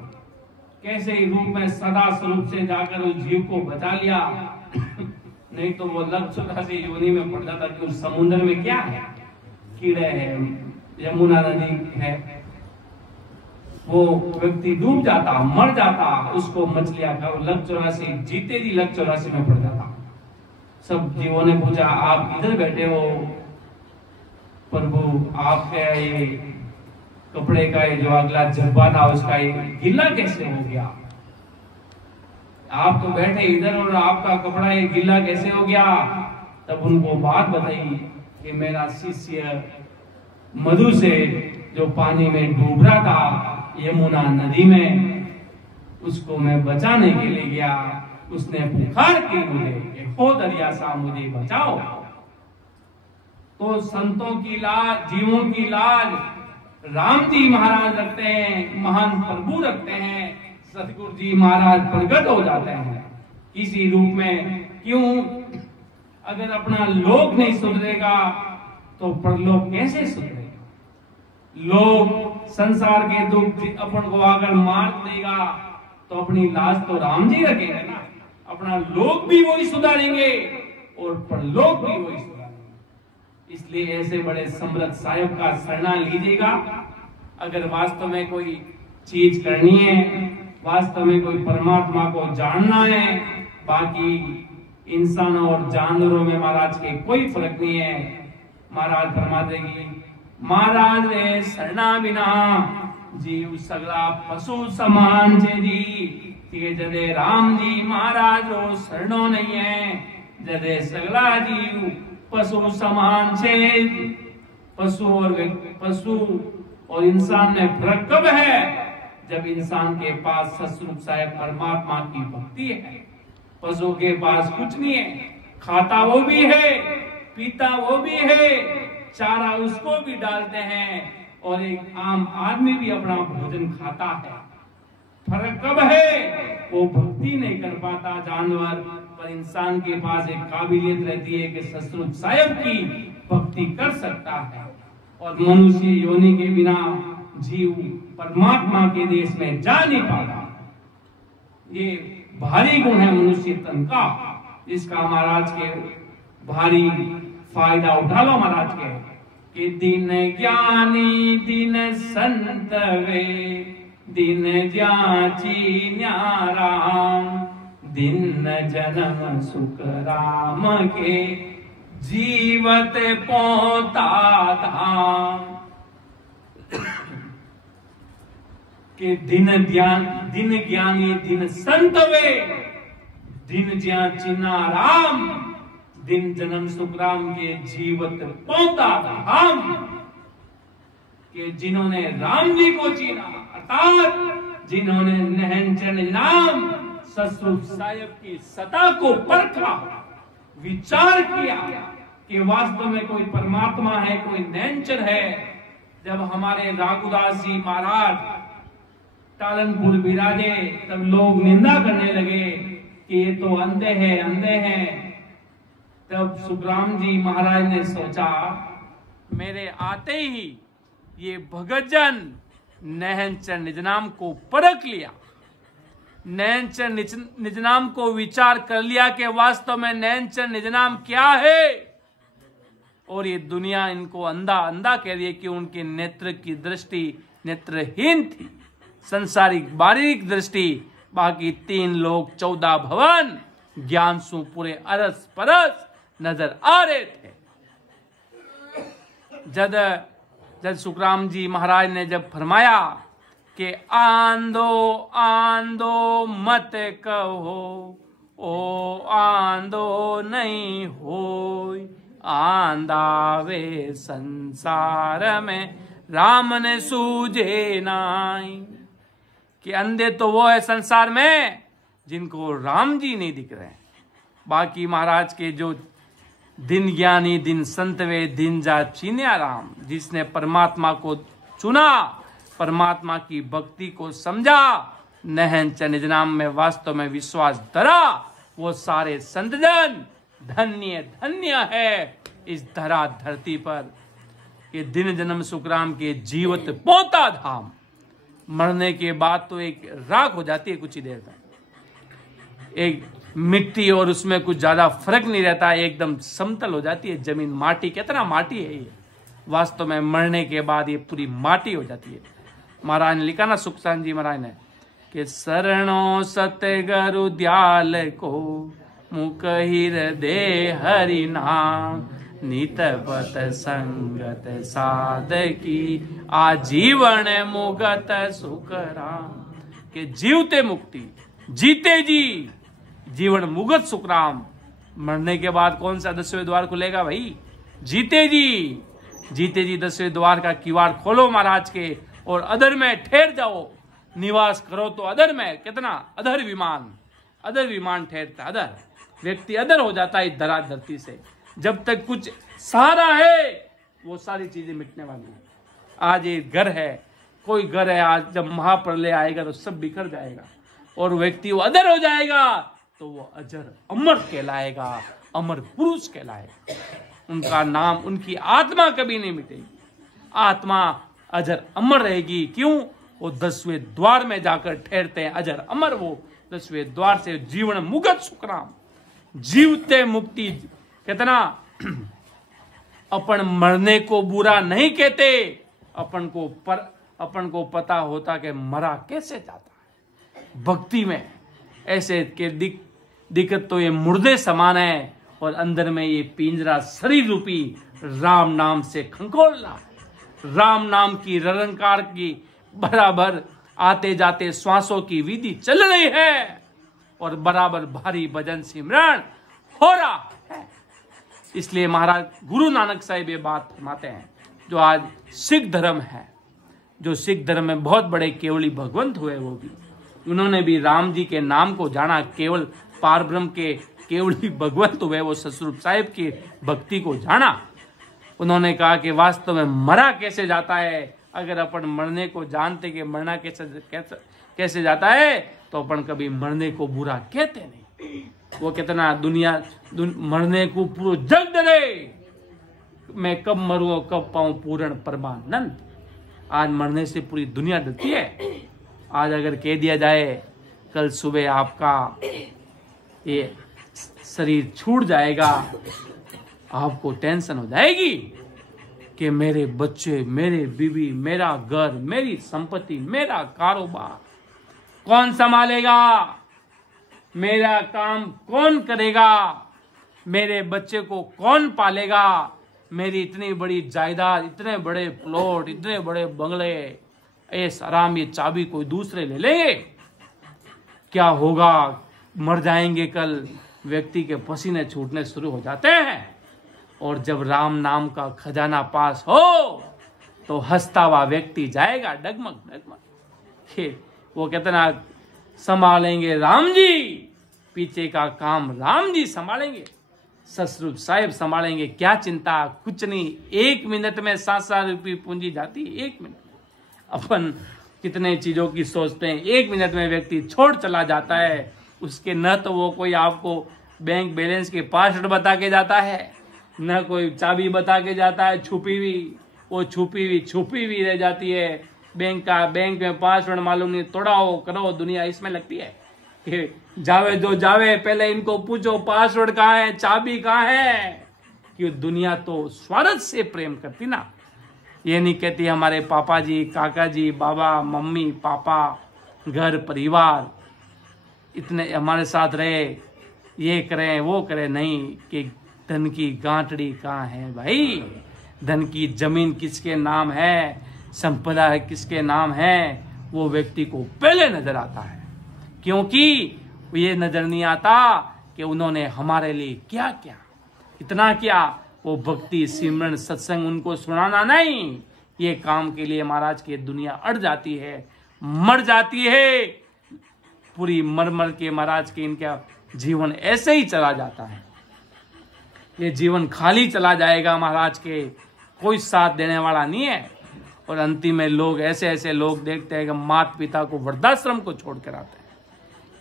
कैसे ही रूप में सदा स्वरूप से जाकर उस जीव को बचा लिया। नहीं तो वो लग 84 योनि में पड़ जाता। क्यों? समुद्र में क्या है? कीड़े हैं, यमुना नदी है, वो व्यक्ति डूब जाता, मर जाता, उसको मछलियां खा, लग 84 जीते जी लग 84 में पड़ जाता। सब जीवों ने पूछा, आप इधर बैठे हो प्रभु, आपका ये कपड़े का ये जो अगला जब्बा था उसका ये गीला कैसे हो गया? आप तो बैठे इधर और आपका कपड़ा ये गीला कैसे हो गया? तब उनको बात बताई कि मेरा शिष्य मधु से जो पानी में डूब रहा था यमुना नदी में, उसको मैं बचाने के लिए गया, उसने पुकार की मुझे कि हो दरिया साहब मुझे बचाओ। तो संतों की लाज, जीवों की लाज राम जी महाराज रखते हैं, महान प्रभु रखते हैं, सतगुरु जी महाराज प्रकट हो जाते हैं किसी रूप में। क्यों? अगर अपना लोक नहीं सुधरेगा तो परलोक कैसे सुधरेगा? लोग संसार के दुख अपन को अगर मार देगा तो अपनी लाज तो राम जी रखेंगे ना। अपना लोक भी वही सुधारेंगे और परलोक भी वही सुधारेंगे। इसलिए ऐसे बड़े समर्थ साहिब का शरणा लीजिएगा। अगर वास्तव में कोई चीज करनी है, वास्तव में कोई परमात्मा को जानना है, बाकी इंसानों और जानवरों में महाराज के कोई फर्क नहीं है। महाराज फरमा देगी, महाराज रे शरणा बिना जीव सगला पशु समान छे जी। जदे राम जी महाराज रो शरणो नहीं है, जदे सगला जीव पशु समान छे। पशु और इंसान में फर्क कब है? जब इंसान के पास सतस्वरूप साहिब परमात्मा की भक्ति है। पशु के पास कुछ नहीं है, खाता वो भी है, पीता वो भी है, चारा उसको भी डालते हैं, और एक आम आदमी भी अपना भोजन खाता है। फर्क कब है? वो भक्ति नहीं कर पाता जानवर, पर इंसान के पास एक काबिलियत रहती है कि सतस्वरूप साहिब की भक्ति कर सकता है। और मनुष्य योनि के बिना जीव परमात्मा के देश में जा नहीं पाता। ये भारी गुण है मनुष्य तन का, इसका महाराज के भारी फायदा उठा लो महाराज के। कि दिन ज्ञानी दिन संत वे, दिन जाची न्याराम, दिन जन्म सुख राम के, जीवत पोता धाम। के दिन ज्ञानी दिन संत वे, दिन ज्या चिन्ना राम, दिन जन्म सुखराम के, जीवत पोता धाम। के जिन्होंने राम जी को चीना, अर्थात जिन्होंने नहनचन नाम सतस्वरूप साहिब की सत्ता को परखा, विचार किया कि वास्तव में कोई परमात्मा है, कोई नैनचर है। जब हमारे राघुदास जी महाराज टालनपुर विराजे, तब लोग निंदा करने लगे कि ये तो अंधे हैं, अंधे हैं। तब सुखराम जी महाराज ने सोचा, मेरे आते ही ये भगतजन नैनचर निजनाम को परख लिया, नैनचर निजनाम को विचार कर लिया कि वास्तव में नैनचर निजनाम क्या है। और ये दुनिया इनको अंधा अंधा कह रही है कि उनके नेत्र की दृष्टि नेत्रहीन थी, संसारिक बारीक दृष्टि। बाकी 3 लोग 14 भवन ज्ञान सु पूरे अरस परस नजर आ रहे थे। जब सुखराम जी महाराज ने जब फरमाया कि आंधो आंधो मत कहो, ओ आंधो नहीं होय, आंधावे संसार में राम ने सूझे नाई। कि अंधे तो वो है संसार में जिनको राम जी नहीं दिख रहे हैं। बाकी महाराज के जो दिन ज्ञानी दिन संत वे, दिन जा चीन्या राम, जिसने परमात्मा को चुना, परमात्मा की भक्ति को समझा, नहनचर निजनाम में वास्तव में विश्वास धरा, वो सारे संतजन धन्य धन्य है इस धरा धरती पर। कि दिन जन्म सुखराम के जीवत पोता धाम। मरने के बाद तो एक राख हो जाती है कुछ ही देर तक। एक मिट्टी और उसमें कुछ ज्यादा फर्क नहीं रहता, एकदम समतल हो जाती है जमीन। माटी, कितना माटी है ये, वास्तव में मरने के बाद ये पूरी माटी हो जाती है। महाराज ने लिखा ना, सुखसान जी महाराज ने, कि शरणो सतगुरु दयाल को मुख हृदय हरि नाम, नित पत संगत साधकी आजीवन मुगत सुख राम। के जीवते मुक्ति, जीते जी जीवन मुगत सुख राम। मरने के बाद कौन सा 10वें द्वार खुलेगा भाई? जीते जी, जीते जी 10वें द्वार का किवाड़ खोलो महाराज के, और अधर में ठहर जाओ, निवास करो तो अधर में। कितना अधर विमान, अधर विमान ठहरता, अधर व्यक्ति अधर हो जाता है धरा धरती से। जब तक कुछ सहारा है वो सारी चीजें मिटने वाली है। आज ये घर है, कोई घर है, आज जब महाप्रलय आएगा तो सब बिखर जाएगा और व्यक्ति वो अधर हो जाएगा, तो वो अजर अमर कहलाएगा, अमर पुरुष कहलाएगा। उनका नाम, उनकी आत्मा कभी नहीं मिटेगी, आत्मा अजर अमर रहेगी। क्यों? वो 10वें द्वार में जाकर ठहरते हैं, अजर अमर। वो 10वें द्वार से जीवन मुगत सुखराम, जीवते मुक्ति। कितना अपन मरने को बुरा नहीं कहते, अपन को पता होता कि मरा कैसे जाता है। भक्ति में ऐसे के दिक्कत तो ये मुर्दे समान है, और अंदर में ये पिंजरा शरीर रूपी राम नाम से खंखोलना, राम नाम की ररंकार की बराबर आते जाते श्वासों की विधि चल रही है, और बराबर भारी भजन सिमरन हो रहा है। इसलिए महाराज गुरु नानक साहिब ये बात फरमाते हैं, जो आज सिख धर्म है, जो सिख धर्म में बहुत बड़े केवली भगवंत हुए, वो भी उन्होंने भी राम जी के नाम को जाना, केवल पारब्रह्म के केवली भगवंत हुए, वो सतस्वरूप साहिब की भक्ति को जाना। उन्होंने कहा कि वास्तव में मरा कैसे जाता है। अगर अपन मरने को जानते कि मरना कैसे जाता है, तो अपन कभी मरने को बुरा कहते नहीं। वो कितना मरने को पूरा जग डरे, मैं कब मरूं, कब पाऊं पूर्ण परमानंद। आज मरने से पूरी दुनिया डरती है। आज अगर कह दिया जाए कल सुबह आपका ये शरीर छूट जाएगा, आपको टेंशन हो जाएगी कि मेरे बच्चे, मेरे बीवी, मेरा घर, मेरी संपत्ति, मेरा कारोबार कौन संभालेगा, मेरा काम कौन करेगा, मेरे बच्चे को कौन पालेगा, मेरी इतनी बड़ी जायदाद, इतने बड़े प्लॉट, इतने बड़े बंगले, ऐस आराम, ये चाबी कोई दूसरे ले लेंगे, क्या होगा, मर जाएंगे कल। व्यक्ति के पसीने छूटने शुरू हो जाते हैं, और जब राम नाम का खजाना पास हो तो हंसता हुआ व्यक्ति जाएगा डगमग डगमग। वो कितना संभालेंगे राम जी, पीछे का काम राम जी संभालेंगे, सतस्वरूप साहिब संभालेंगे। क्या चिंता, कुछ नहीं। 1 मिनट में 7,000 रुपये पूंजी जाती है, 1 मिनट में। अपन कितने चीजों की सोचते हैं, 1 मिनट में व्यक्ति छोड़ चला जाता है। उसके न तो वो कोई आपको बैंक बैलेंस के पासवर्ड बता के जाता है, न कोई चाबी बता के जाता है छुपी हुई, वो छुपी हुई रह जाती है। बैंक में पासवर्ड मालूम नहीं, तोड़ाओ करो, दुनिया इसमें लगती है कि जावे जो जावे, पहले इनको पूछो पासवर्ड कहाँ है, चाबी कहाँ है। कि दुनिया तो स्वार्थ से प्रेम करती ना, ये नहीं कहती हमारे पापा जी, काका जी, बाबा, मम्मी, पापा, घर परिवार इतने हमारे साथ रहे, ये करें वो करें, नहीं कि धन की गांठड़ी कहाँ है भाई, धन की जमीन किसके नाम है, संपदा है किसके नाम है, वो व्यक्ति को पहले नजर आता है। क्योंकि ये नजर नहीं आता कि उन्होंने हमारे लिए क्या किया, इतना क्या। वो भक्ति सिमरन सत्संग उनको सुनाना नहीं, ये काम के लिए महाराज की दुनिया अड़ जाती है, मर जाती है पूरी, मर मर के महाराज के इनका जीवन ऐसे ही चला जाता है। ये जीवन खाली चला जाएगा महाराज के, कोई साथ देने वाला नहीं है। और अंतिम में लोग ऐसे लोग देखते हैं कि माता पिता को वृद्धाश्रम को छोड़ कर आते हैं।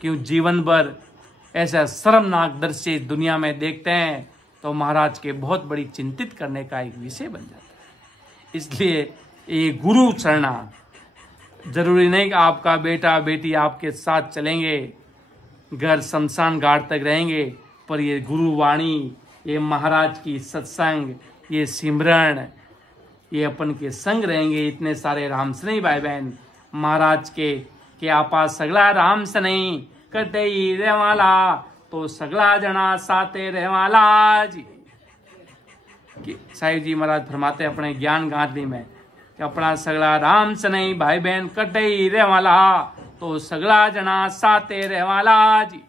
क्यों जीवन भर ऐसा शर्मनाक दृश्य दुनिया में देखते हैं, तो महाराज के बहुत बड़ी चिंतित करने का एक विषय बन जाता है। इसलिए ये गुरु चरणा, जरूरी नहीं कि आपका बेटा बेटी आपके साथ चलेंगे, घर शमशान घाट तक रहेंगे, पर ये गुरुवाणी, ये महाराज की सत्संग, ये सिमरन, ये अपन के संग रहेंगे। इतने सारे राम से नहीं भाई बहन, महाराज के आपा सगला राम से नहीं कटे ही रेवाला, तो सगला जना साते रेवाला जी। साहिब जी महाराज फरमाते अपने ज्ञान गांधी में कि अपना सगला राम से नहीं भाई बहन कटे ही रेवाला, तो सगला जना साते रेवाला जी।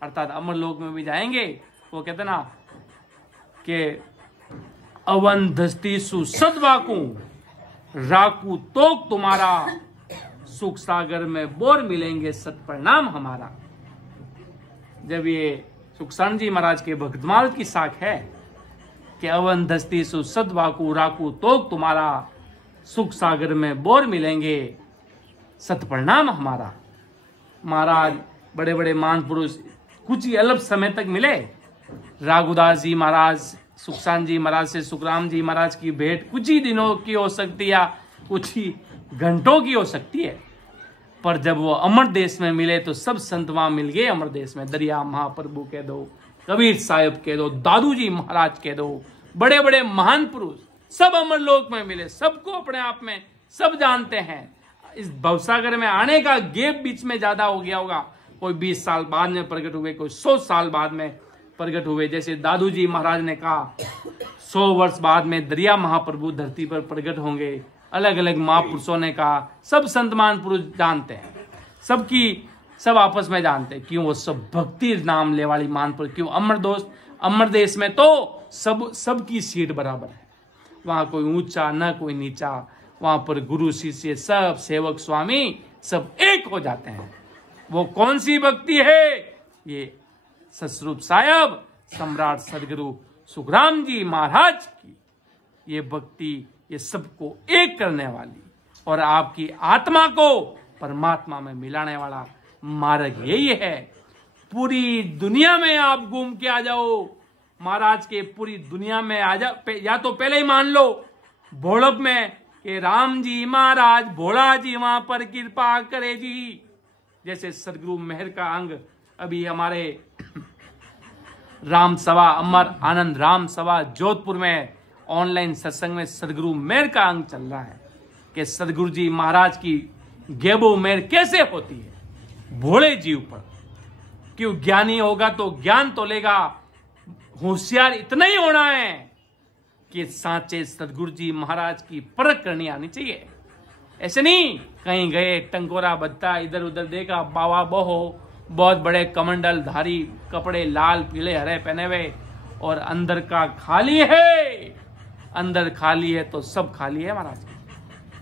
अर्थात अमर लोक में भी जाएंगे। वो कहते ना कि अवन धस्ती सु सदवाकू राकू तोक तुम्हारा, सुख सागर में बोर मिलेंगे सत्परिणाम हमारा। जब ये सुखसान जी महाराज के भक्तमाल की साख है कि अवन धस्ती सु सदवाकू राकू तोक तुम्हारा, सुख सागर में बोर मिलेंगे सत्परिणाम हमारा। महाराज बड़े बड़े महापुरुष कुछ ही अल्प समय तक मिले। राघुदास जी महाराज सुखसान जी महाराज से सुखराम जी महाराज की भेंट कुछ ही दिनों की हो सकती है या कुछ ही घंटों की हो सकती है, पर जब वो अमर देश में मिले तो सब संत वहां मिल गए। अमर देश में दरिया महाप्रभु कह दो, कबीर साहब कह दो, दादू जी महाराज कह दो, बड़े बड़े महान पुरुष सब अमर लोक में मिले। सबको अपने आप में सब जानते हैं। इस भवसागर में आने का गैप बीच में ज्यादा हो गया होगा। कोई 20 साल बाद में प्रकट हुए, कोई 100 साल बाद में प्रकट हुए। जैसे दादू जी महाराज ने कहा 100 वर्ष बाद में दरिया महाप्रभु धरती पर प्रकट होंगे। अलग अलग महापुरुषों ने कहा। सब संतमान पुरुष जानते हैं, सब आपस में जानते हैं। क्यों? वो सब भक्ति नाम ले वाली मान पुरुष। क्यों? अमर देश में तो सबकी सीट बराबर है। वहां कोई ऊंचा न कोई नीचा। वहां पर गुरु शिष्य सब सेवक स्वामी सब एक हो जाते हैं। वो कौन सी भक्ति है? ये सतस्वरूप साहब सम्राट सदगुरु सुखराम जी महाराज की ये भक्ति, ये सबको एक करने वाली और आपकी आत्मा को परमात्मा में मिलाने वाला मार्ग यही है। पूरी दुनिया में आप घूम के आ जाओ, महाराज के पूरी दुनिया में आ जाओ। या तो पहले ही मान लो भोड़प में कि राम जी महाराज भोला जी वहां पर कृपा करे जी। जैसे सदगुरु मेहर का अंग अभी हमारे राम सभा अमर आनंद राम सभा जोधपुर में ऑनलाइन सत्संग में सदगुरु मेहर का अंग चल रहा है कि सदगुरु जी महाराज की गेबो मेहर कैसे होती है भोले जीव पर। क्यों? ज्ञानी होगा तो ज्ञान तो लेगा, होशियार इतना ही होना है कि सांचे सदगुरु जी महाराज की परख करनी आनी चाहिए। ऐसे नहीं कहीं गए टंकोरा बत्ता इधर उधर देखा, बाबा बहो बहुत बड़े कमंडल धारी कपड़े लाल पीले हरे पहने हुए और अंदर का खाली है। अंदर खाली है तो सब खाली है महाराज।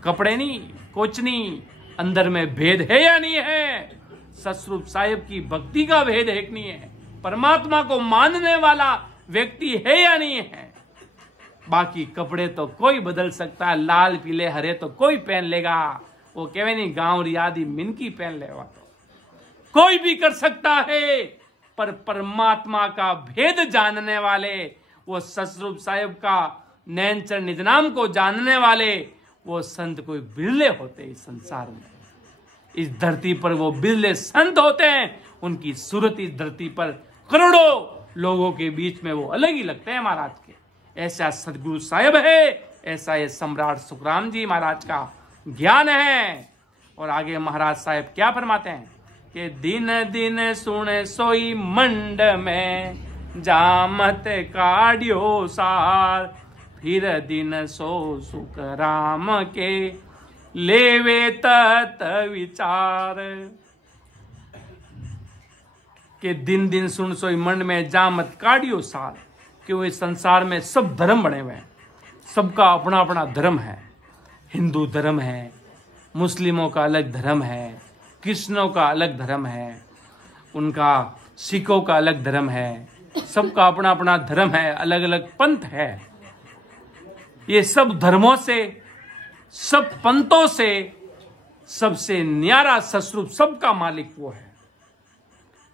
कपड़े नहीं, कुछ नहीं, अंदर में भेद है या नहीं है? सतस्वरूप साहिब की भक्ति का भेद है कि नहीं है? परमात्मा को मानने वाला व्यक्ति है या नहीं है? बाकी कपड़े तो कोई बदल सकता है, लाल पीले हरे तो कोई पहन लेगा। वो कहे नहीं गांव रियादी मिनकी पहन लेगा, तो कोई भी कर सकता है। पर परमात्मा का भेद जानने वाले, वो सतस्वरूप साहिब का नैनचर निज नाम को जानने वाले, वो संत कोई बिरले होते इस संसार में। इस धरती पर वो बिरले संत होते हैं। उनकी सूरत इस धरती पर करोड़ों लोगों के बीच में वो अलग ही लगते हैं महाराज के। ऐसा सदगुरु साहिब है, ऐसा ये सम्राट सुखराम जी महाराज का ज्ञान है। और आगे महाराज साहिब क्या फरमाते हैं कि दिन दिन सुन सोई मंड में जामत काढ़ियो सार, फिर दिन सो सुख राम के लेवे तत विचार। के दिन दिन सुन सोई मंड में जामत काढ़ियो सार। क्यों? इस संसार में सब धर्म बने हुए हैं, सबका अपना अपना धर्म है। हिंदू धर्म है, मुस्लिमों का अलग धर्म है, कृष्णों का अलग धर्म है, उनका सिखों का अलग धर्म है। सबका अपना अपना धर्म है, अलग अलग पंथ है। ये सब धर्मों से, सब पंथों से सबसे न्यारा सतस्वरूप सबका मालिक वो है,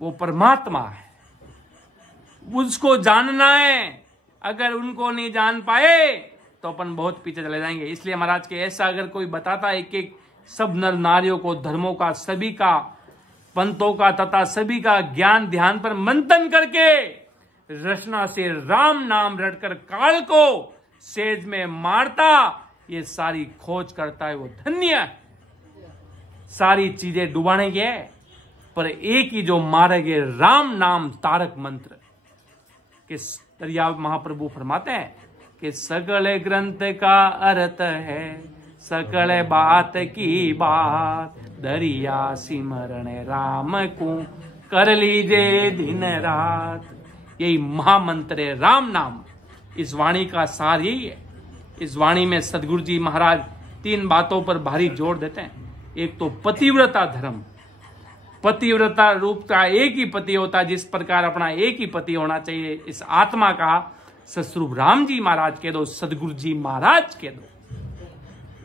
वो परमात्मा है। उसको जानना है। अगर उनको नहीं जान पाए तो अपन बहुत पीछे चले जाएंगे। इसलिए महाराज के ऐसा अगर कोई बताता है कि सब नर नारियों को धर्मों का सभी का पंतों का तथा सभी का ज्ञान ध्यान पर मंथन करके रचना से राम नाम रटकर काल को सेज में मारता, ये सारी खोज करता है वो धन्य है। सारी चीजें डुबाने के पर एक ही जो मारेगे राम नाम तारक मंत्र के दरिया महाप्रभु फरमाते हैं कि सकल ग्रंथ का अर्थ है सकल बात की बात, दरिया सिमरण राम को कर लीजिए दिन रात। यही महामंत्र है राम नाम। इस वाणी का सार यही है। इस वाणी में सदगुरु जी महाराज 3 बातों पर भारी जोर देते हैं। एक तो पतिव्रता धर्म, पतिव्रता रूप का एक ही पति होता, जिस प्रकार अपना एक ही पति होना चाहिए। इस आत्मा का सतस्वरूप राम जी महाराज कह दो, सदगुरु जी महाराज कह दो,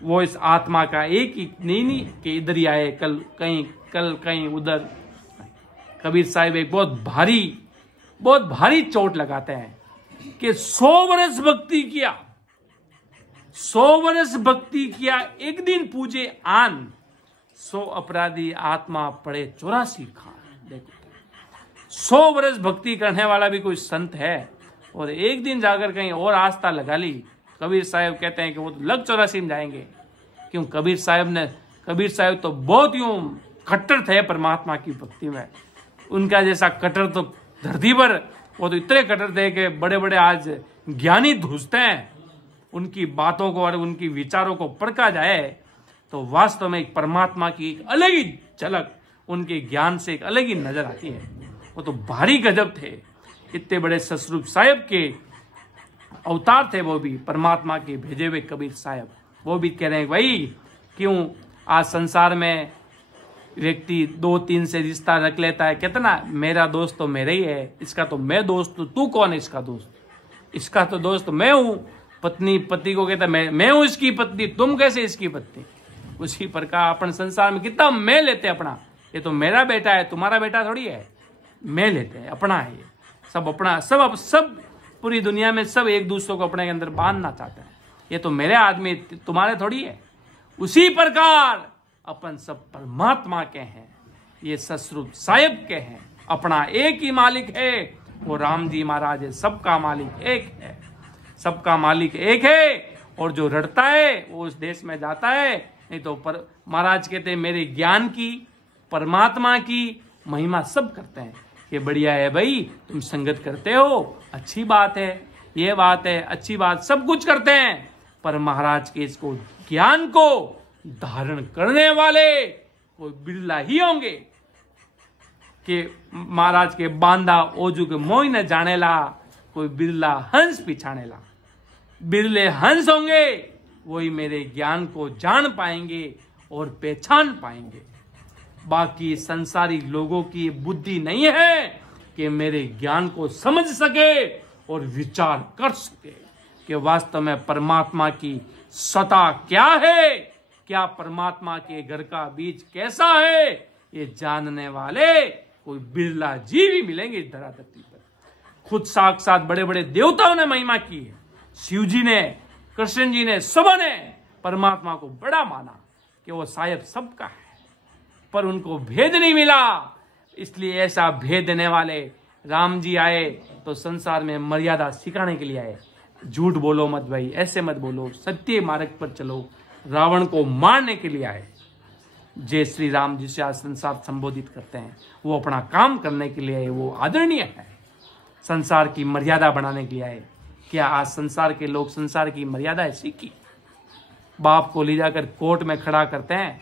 वो इस आत्मा का एक ही नहीं कि इधर ही आए कल कहीं उधर। कबीर साहिब एक बहुत भारी चोट लगाते हैं कि 100 वर्ष भक्ति किया, 100 वर्ष भक्ति किया, एक दिन पूजे आन, 100 अपराधी आत्मा पड़े 84 खान। देखो 100 वर्ष भक्ति करने वाला भी कोई संत है और एक दिन जाकर कहीं और आस्था लगा ली। कबीर साहब कहते हैं कि वो तो लग 84 में जाएंगे। क्यों? कबीर साहब तो बहुत यूं कट्टर थे परमात्मा की भक्ति में। उनका जैसा कट्टर तो धरती पर, वो तो इतने कट्टर थे कि बड़े बड़े आज ज्ञानी धुसते हैं। उनकी बातों को और उनकी विचारों को पढ़ा जाए तो वास्तव में एक परमात्मा की एक अलग ही झलक, उनके ज्ञान से एक अलग ही नजर आती है। वो तो भारी गजब थे। इतने बड़े सतस्वरूप साहिब के अवतार थे, वो भी परमात्मा के भेजे हुए कबीर साहब। वो भी कह रहे हैं भाई क्यों आज संसार में व्यक्ति 2-3 से रिश्ता रख लेता है। कितना मेरा दोस्त तो मेरा ही है, इसका तो मैं दोस्त हूं, तू कौन है इसका दोस्त? इसका तो दोस्त मैं हूं। पत्नी पति को कहता मैं हूं इसकी पत्नी, तुम कैसे इसकी पत्नी? उसी प्रकार अपन संसार में कितना मैं लेते हैं अपना। ये तो मेरा बेटा है, तुम्हारा बेटा थोड़ी है। मैं लेते हैं, अपना है, ये सब अपना, सब पूरी दुनिया में सब एक दूसरे को अपने के अंदर बांधना चाहते हैं। ये तो मेरे आदमी, तुम्हारे थोड़ी है। उसी प्रकार अपन सब परमात्मा के हैं, ये सतस्वरूप साहिब के हैं। अपना एक ही मालिक है, वो राम जी महाराज है। सबका मालिक एक है, सबका मालिक एक है। और जो रटता है वो उस देश में जाता है। नहीं तो महाराज कहते हैं मेरे ज्ञान की, परमात्मा की महिमा सब करते हैं। ये बढ़िया है भाई, तुम संगत करते हो, अच्छी बात है, ये बात है, अच्छी बात, सब कुछ करते हैं। पर महाराज के इसको ज्ञान को धारण करने वाले कोई बिरला ही होंगे कि महाराज के बांधा ओजू के मोह न जानेला, कोई बिरला हंस पिछानेला। बिरले हंस होंगे, वही मेरे ज्ञान को जान पाएंगे और पहचान पाएंगे। बाकी संसारी लोगों की बुद्धि नहीं है कि मेरे ज्ञान को समझ सके और विचार कर सके कि वास्तव में परमात्मा की सत्ता क्या है, क्या परमात्मा के घर का बीज कैसा है। ये जानने वाले कोई बिरला जीव ही मिलेंगे इस धराधरती पर। खुद साक्षात बड़े बड़े देवताओं ने महिमा की है। शिव जी ने, कृष्ण जी ने, सबने परमात्मा को बड़ा माना कि वो साहिब सबका है, पर उनको भेद नहीं मिला। इसलिए ऐसा भेद देने वाले राम जी आए तो संसार में मर्यादा सिखाने के लिए आए। झूठ बोलो मत भाई, ऐसे मत बोलो, सत्य मार्ग पर चलो, रावण को मारने के लिए आए। जय श्री राम जिसे आज संसार संबोधित करते हैं, वो अपना काम करने के लिए आए, वो आदरणीय है। संसार की मर्यादा बनाने के लिए आए। क्या आज संसार के लोग संसार की मर्यादा सीखी? बाप को ले जाकर कोर्ट में खड़ा करते हैं,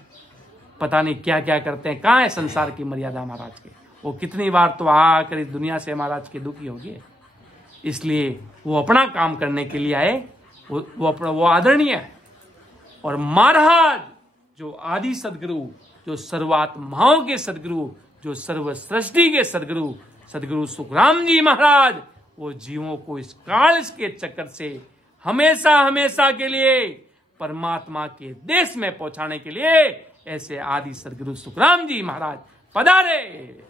पता नहीं क्या क्या करते हैं। कहाँ है संसार की मर्यादा महाराज के? वो कितनी बार तो आकर इस दुनिया से महाराज के दुखी हो गए। इसलिए वो अपना काम करने के लिए आए, वो आदरणीय है। और महाराज जो आदि सदगुरु, जो सर्वात्माओं के सदगुरु, जो सर्व सृष्टि के सदगुरु, सदगुरु सुखराम जी महाराज, वो जीवों को इस काल के चक्कर से हमेशा हमेशा के लिए परमात्मा के देश में पहुंचाने के लिए ऐसे आदि सदगुरु सुखराम जी महाराज पधारे।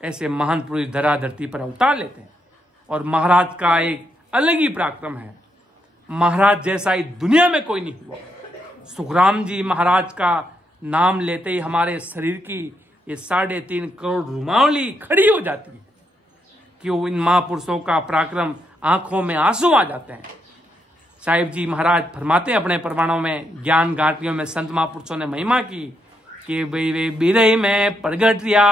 ऐसे महान पुरुष धरा धरती पर अवतार लेते हैं। और महाराज का एक अलग ही पराक्रम है। महाराज जैसा ही दुनिया में कोई नहीं हुआ। सुखराम जी महाराज का नाम लेते ही हमारे शरीर की ये 3.5 करोड़ रुमावली खड़ी हो जाती है कि वो इन महापुरुषों का पराक्रम, आंखों में आंसू आ जाते हैं। साहिब जी महाराज फरमाते हैं अपने प्रमाणों में, ज्ञान घाटियों में संत महापुरुषों ने महिमा की कि भाई वे बिरही में प्रगट रिया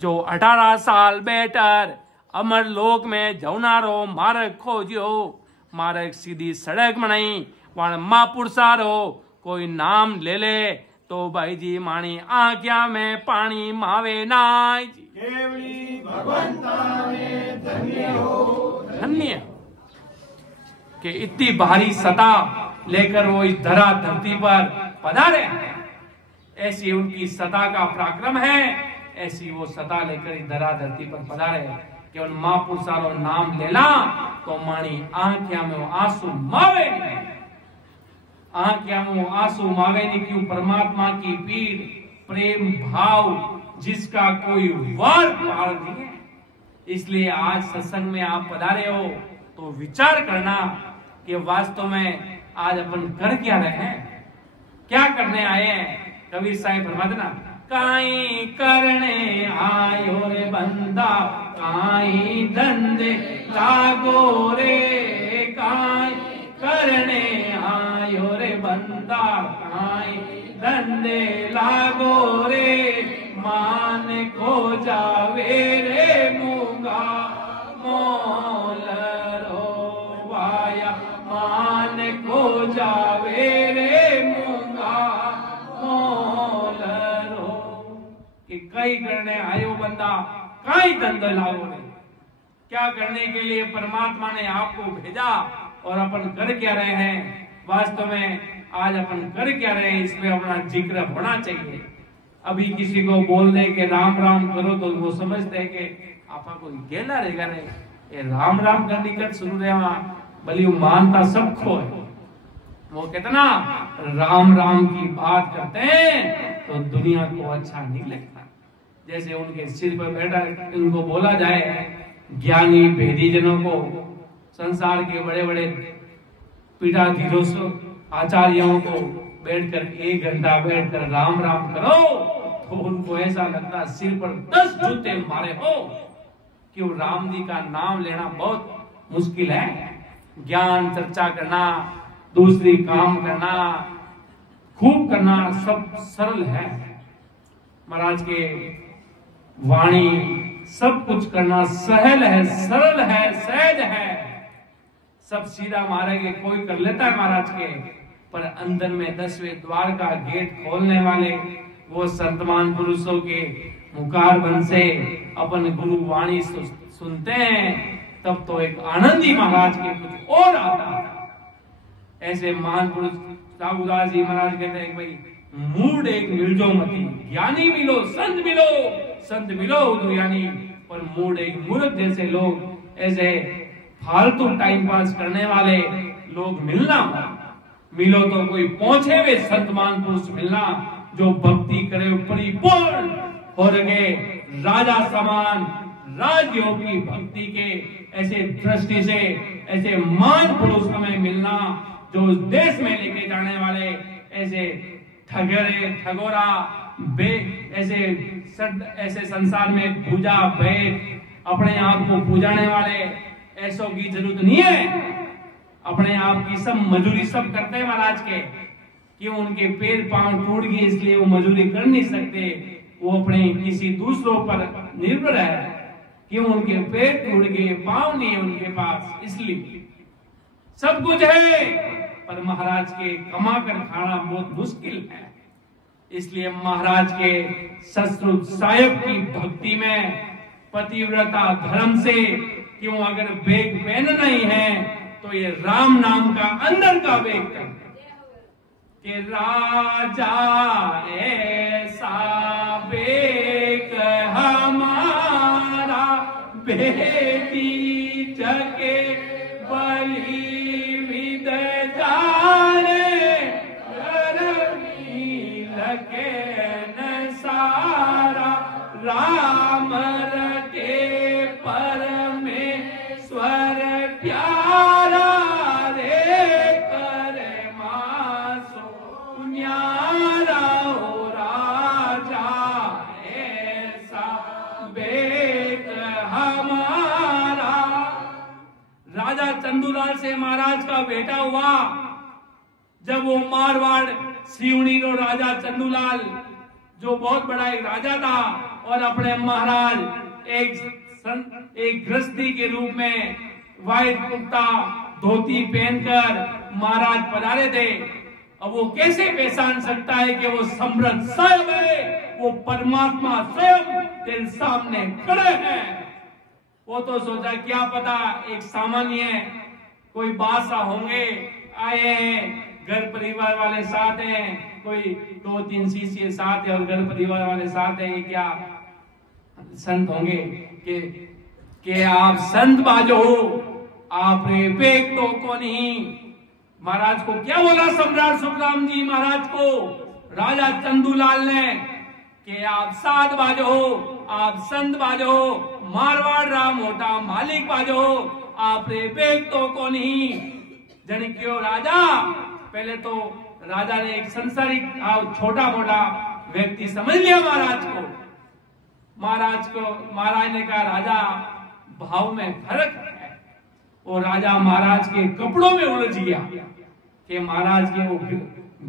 जो 18 साल बैठर अमर लोक में जौनारो मार्ग खोजियो, मार्ग सीधी सड़क बनाई वहां महापुरुषारो कोई नाम ले ले तो भाई जी माणी आज्ञा में पानी मावे नाय जी। केवली भगवंता में धन्य हो, धन्य कि इतनी भारी सता लेकर वो इस धरा धरती पर पधारे हैं। ऐसी उनकी सता का पराक्रम है, ऐसी वो सता लेकर इस धरा धरती पर पधारे कि उन महापुरुषारो नाम लेला तो माणी आंखिया में वो आंसू मावे नहीं, आंखिया में वो आंसू मावे नहीं। क्यों? परमात्मा की पीड़, प्रेम भाव जिसका कोई वार पार नहीं है। इसलिए आज सत्संग में आप पधारे हो तो विचार करना कि वास्तव में आज अपन कर क्या रहे हैं, क्या करने आए हैं। कबीर साहिब फरमाते ना, काई करने आयो रे बंदा, काई धंधे लागो रे, काई करने आयो रे बंदा, काई धंधे लागो रे, मान खो जावे रे मूंगा मोल रो वाया, मान खो जावे रे मूंगा मोल रो। कि कई करने आयो बंदा, कई धंधे लागो रे। क्या करने के लिए परमात्मा ने आपको भेजा और अपन कर क्या रहे हैं, वास्तव में आज अपन कर क्या रहे हैं, इसमें अपना जिक्र होना चाहिए। अभी किसी को बोल दे कि राम राम करो तो वो समझते हैं कि आपा कोई गेला रहेगा रे, ये राम राम करनी कर शुरू रहे वहां भली मानता सब खो है। वो कितना राम राम की बात करते हैं तो दुनिया को अच्छा नहीं लगता। जैसे उनके सिर पर बैठा इनको बोला जाए, ज्ञानी भेदी जनों को, संसार के बड़े बड़े पीठाधीशों आचार्यों को बैठकर 1 घंटा बैठकर राम राम करो तो उनको ऐसा लगता सिर पर 10 जूते मारे हो। क्यों? राम जी का नाम लेना बहुत मुश्किल है। ज्ञान चर्चा करना, दूसरी काम करना, खूब करना सब सरल है। महाराज के वाणी सब कुछ करना सहल है, सरल है, सहज है। सब सीधा मारेंगे, कोई कर लेता है महाराज के, पर अंदर में 10वें द्वार का गेट खोलने वाले वो संतमान पुरुषों के मुखार बन से अपन गुरु वाणी सुनते हैं तब तो एक आनंद ही महाराज के कुछ और आता है। ऐसे महान पुरुष सागुदास जी महाराज कहते हैं भाई मूड एक मिलजो मती, ज्ञानी मिलो संत मिलो, संत मिलो उदयानी, पर मूड एक मूर्ख जैसे लोग, ऐसे फालतू टाइम पास करने वाले लोग मिलना मिलो तो कोई पहुंचे हुए संतमान पुरुष मिलना जो भक्ति करे परिपूर्ण हो गए राजा समान राजयोगी भक्ति के ऐसे दृष्टि से ऐसे महान पुरुष हमें मिलना जो देश में लेके जाने वाले ऐसे ठगरे ठगोरा बे ऐसे संसार में पूजा भेद अपने आप को पूजाने वाले ऐसों की जरूरत नहीं है। अपने आप की सब मजूरी सब करते हैं महाराज के, क्यों? उनके पैर पांव टूट गए इसलिए वो मजूरी कर नहीं सकते, वो अपने किसी दूसरों पर निर्भर है। क्यों? उनके पैर टूट गए, पांव नहीं है उनके पास, इसलिए सब कुछ है पर महाराज के कमा कर खाना बहुत मुश्किल है। इसलिए महाराज के ससुर साहिब की भक्ति में पतिव्रता धर्म से क्यों अगर बेग पहनना ही है तो ये राम नाम का अंदर का बेग कर कि राजा ऐसा बेग हमारा बेटी जगे बलि विद जाने लगे न सारा राम रटे परमेश्वर प्यारा रे करे मासो न्यारा हो राजा चंदूलाल से महाराज का बेटा हुआ। जब वो मारवाड़ सिवनी रो राजा चंदूलाल जो बहुत बड़ा एक राजा था और अपने महाराज एक गृहस्थी के रूप में व्हाइट कुर्ता धोती पहनकर महाराज पधारे थे। अब वो कैसे पहचान सकता है कि वो सम्राट साहब है, वो परमात्मा स्वयं तेरे सामने खड़े हैं। वो तो सोचा क्या पता एक सामान्य कोई बादशाह होंगे, आए हैं, घर परिवार वाले साथ हैं, कोई 2-3 शिष्य साथ है और घर परिवार वाले साथ है, ये क्या संत होंगे कि आप संत बाजो हो, आप रे बेग तो को नहीं। महाराज को क्या बोला सम्राट सुखराम जी महाराज को राजा चंदूलाल ने कि आप साध बाजो हो, आप संत बाजो हो, मारवाड़ राम मोटा मालिक बाजो हो, आप रे बेग तो को नहीं। जन क्यों राजा, पहले तो राजा ने एक संसारिक छोटा मोटा व्यक्ति समझ लिया महाराज को। महाराज ने कहा राजा भाव में फर्क है। और राजा महाराज के कपड़ों में उलझ गया कि महाराज के वो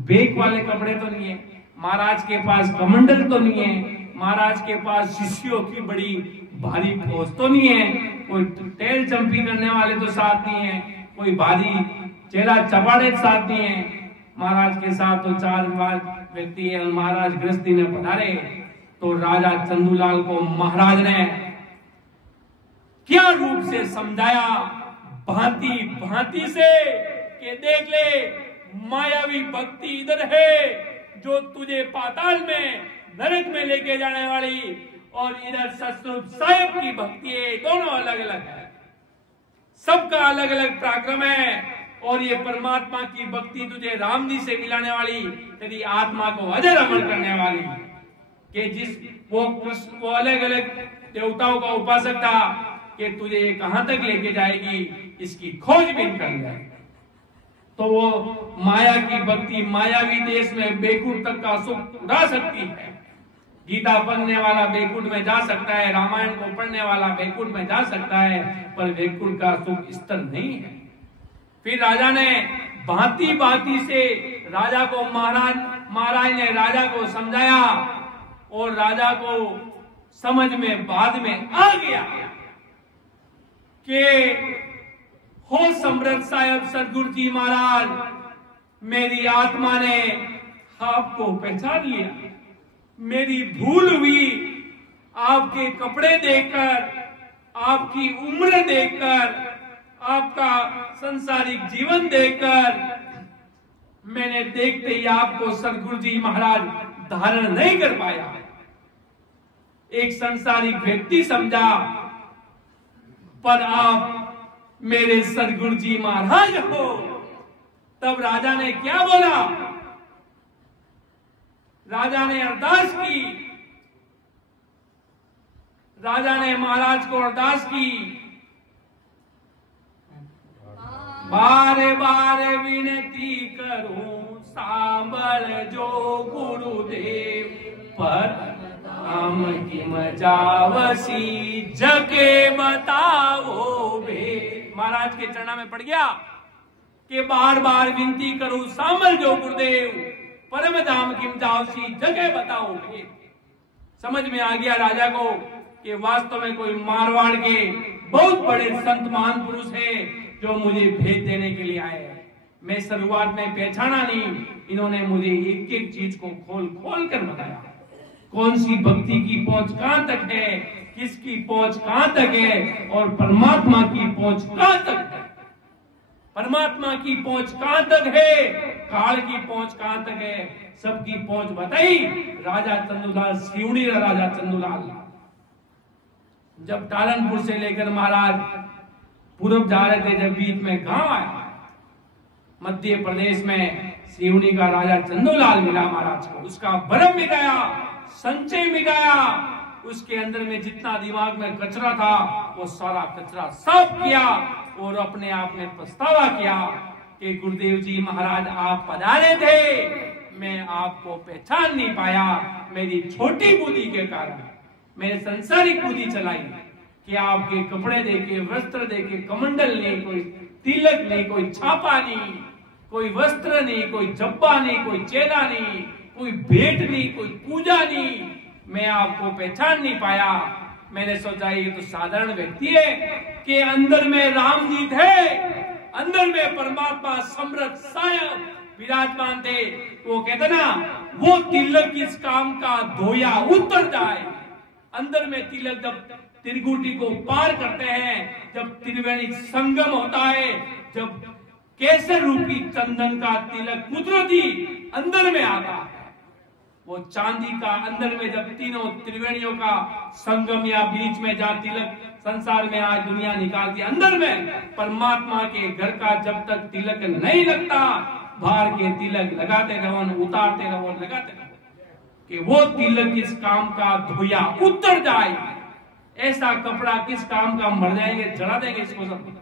बेग वाले कपड़े तो नहीं है, महाराज के पास कमंडल तो नहीं है, महाराज के पास शिष्यों की बड़ी भारी फौज तो नहीं है, कोई टेल चंपी करने वाले तो साथ नहीं है, कोई भारी चेला चपाड़े साथ नहीं है। महाराज के साथ तो 4 व्यक्ति है। महाराज गृहस्थी ने पधारे तो राजा चंदूलाल को महाराज ने क्या रूप से समझाया, भांति भांति से कि देख ले मायावी भक्ति इधर है जो तुझे पाताल में नरक में लेके जाने वाली, और इधर सतरूप साहिब की भक्ति है। दोनों अलग अलग है, सबका अलग अलग पराक्रम है। और ये परमात्मा की भक्ति तुझे राम जी से मिलाने वाली, तेरी आत्मा को अजर अमर करने वाली, कि जिस वो अलग अलग देवताओं का उपासक था कि तुझे ये कहां तक लेके जाएगी इसकी खोजबीन कर ले। तो वो माया की भक्ति मायावी देश में बेकुट तक का सुख उड़ा सकती है। गीता पढ़ने वाला बेकुट में जा सकता है, रामायण को पढ़ने वाला बेकुट में जा सकता है, पर बेकुट का सुख स्तर नहीं है। फिर राजा ने भांति भांति से राजा को महाराज ने राजा को समझाया और राजा को समझ में बाद में आ गया कि हो सम्राट साहब सदगुरु जी महाराज, मेरी आत्मा ने आपको पहचान लिया, मेरी भूल हुई। आपके कपड़े देखकर, आपकी उम्र देखकर, आपका संसारिक जीवन देखकर मैंने देखते ही आपको सदगुरु जी महाराज धारण नहीं कर पाया, एक संसारिक व्यक्ति समझा, पर आप मेरे सदगुरु जी महाराज हो। तब राजा ने क्या बोला, राजा ने अरदास की, राजा ने महाराज को अरदास की, बारे बारे विनती करूं सांबल जो गुरुदेव, पर हम की मजावसी जगे बताओ बे। महाराज के चरणा में पड़ गया कि बार बार विनती करूं सांबल जो गुरुदेव, परम धाम की मजावसी जगे बताओ बे। समझ में आ गया राजा को कि वास्तव में कोई मारवाड़ के बहुत बड़े संत महान पुरुष है जो मुझे भेज देने के लिए आए हैं। मैं शुरुआत में पहचाना नहीं, इन्होंने मुझे एक एक चीज को खोल खोल कर बताया, कौन सी भक्ति की पहुंच कहां तक है, किसकी पहुंच कहां तक है, और परमात्मा की पहुंच कहां तक है। परमात्मा की पहुंच कहां तक है, काल की पहुंच कहां तक है, सबकी पहुंच बताई। राजा चंदूलाल सिवनी राजा चंदूलाल जब टालनपुर से लेकर महाराज पूर्व जा रहे थे, जब बीच में गांव आया मध्य प्रदेश में, सिवनी का राजा चंदूलाल मिला महाराज को, उसका भरम मिटाया, संचय मिटाया, उसके अंदर में जितना दिमाग में कचरा था वो सारा कचरा साफ किया और अपने आप में पछतावा किया कि गुरुदेव जी महाराज आप पधारे थे, मैं आपको पहचान नहीं पाया, मेरी छोटी बुद्धि के कारण, मैंने संसारिक बुद्धि चलाई, कि आपके कपड़े देके, वस्त्र देके, कमंडल नहीं, कोई तिलक नहीं, कोई छापा नहीं, कोई वस्त्र नहीं, कोई जब्बा नहीं, कोई चेला नहीं, कोई भेंट नहीं, कोई पूजा नहीं, मैं आपको पहचान नहीं पाया। मैंने सोचा ये तो साधारण व्यक्ति है कि अंदर में रामजीत है, अंदर में परमात्मा समृद्ध सायब विराजमान थे। वो कहते ना, वो तिलक किस काम का धोया उतर जाए। अंदर में तिलक जब त्रिकुटी को पार करते हैं, जब त्रिवेणी संगम होता है, जब केसर रूपी चंदन का तिलक कुदरती अंदर में आता है, वो चांदी का अंदर में जब तीनों त्रिवेणियों का संगम या बीच में जहाँ तिलक संसार में आज दुनिया निकालती है, अंदर में परमात्मा के घर का जब तक तिलक नहीं लगता, बाहर के तिलक लगाते रहो, उतारते रहो, लगाते रहो, कि वो तिलक किस काम का धोया उतर जाए। ऐसा कपड़ा किस काम का, मर जाएंगे, जला देंगे इसको सब।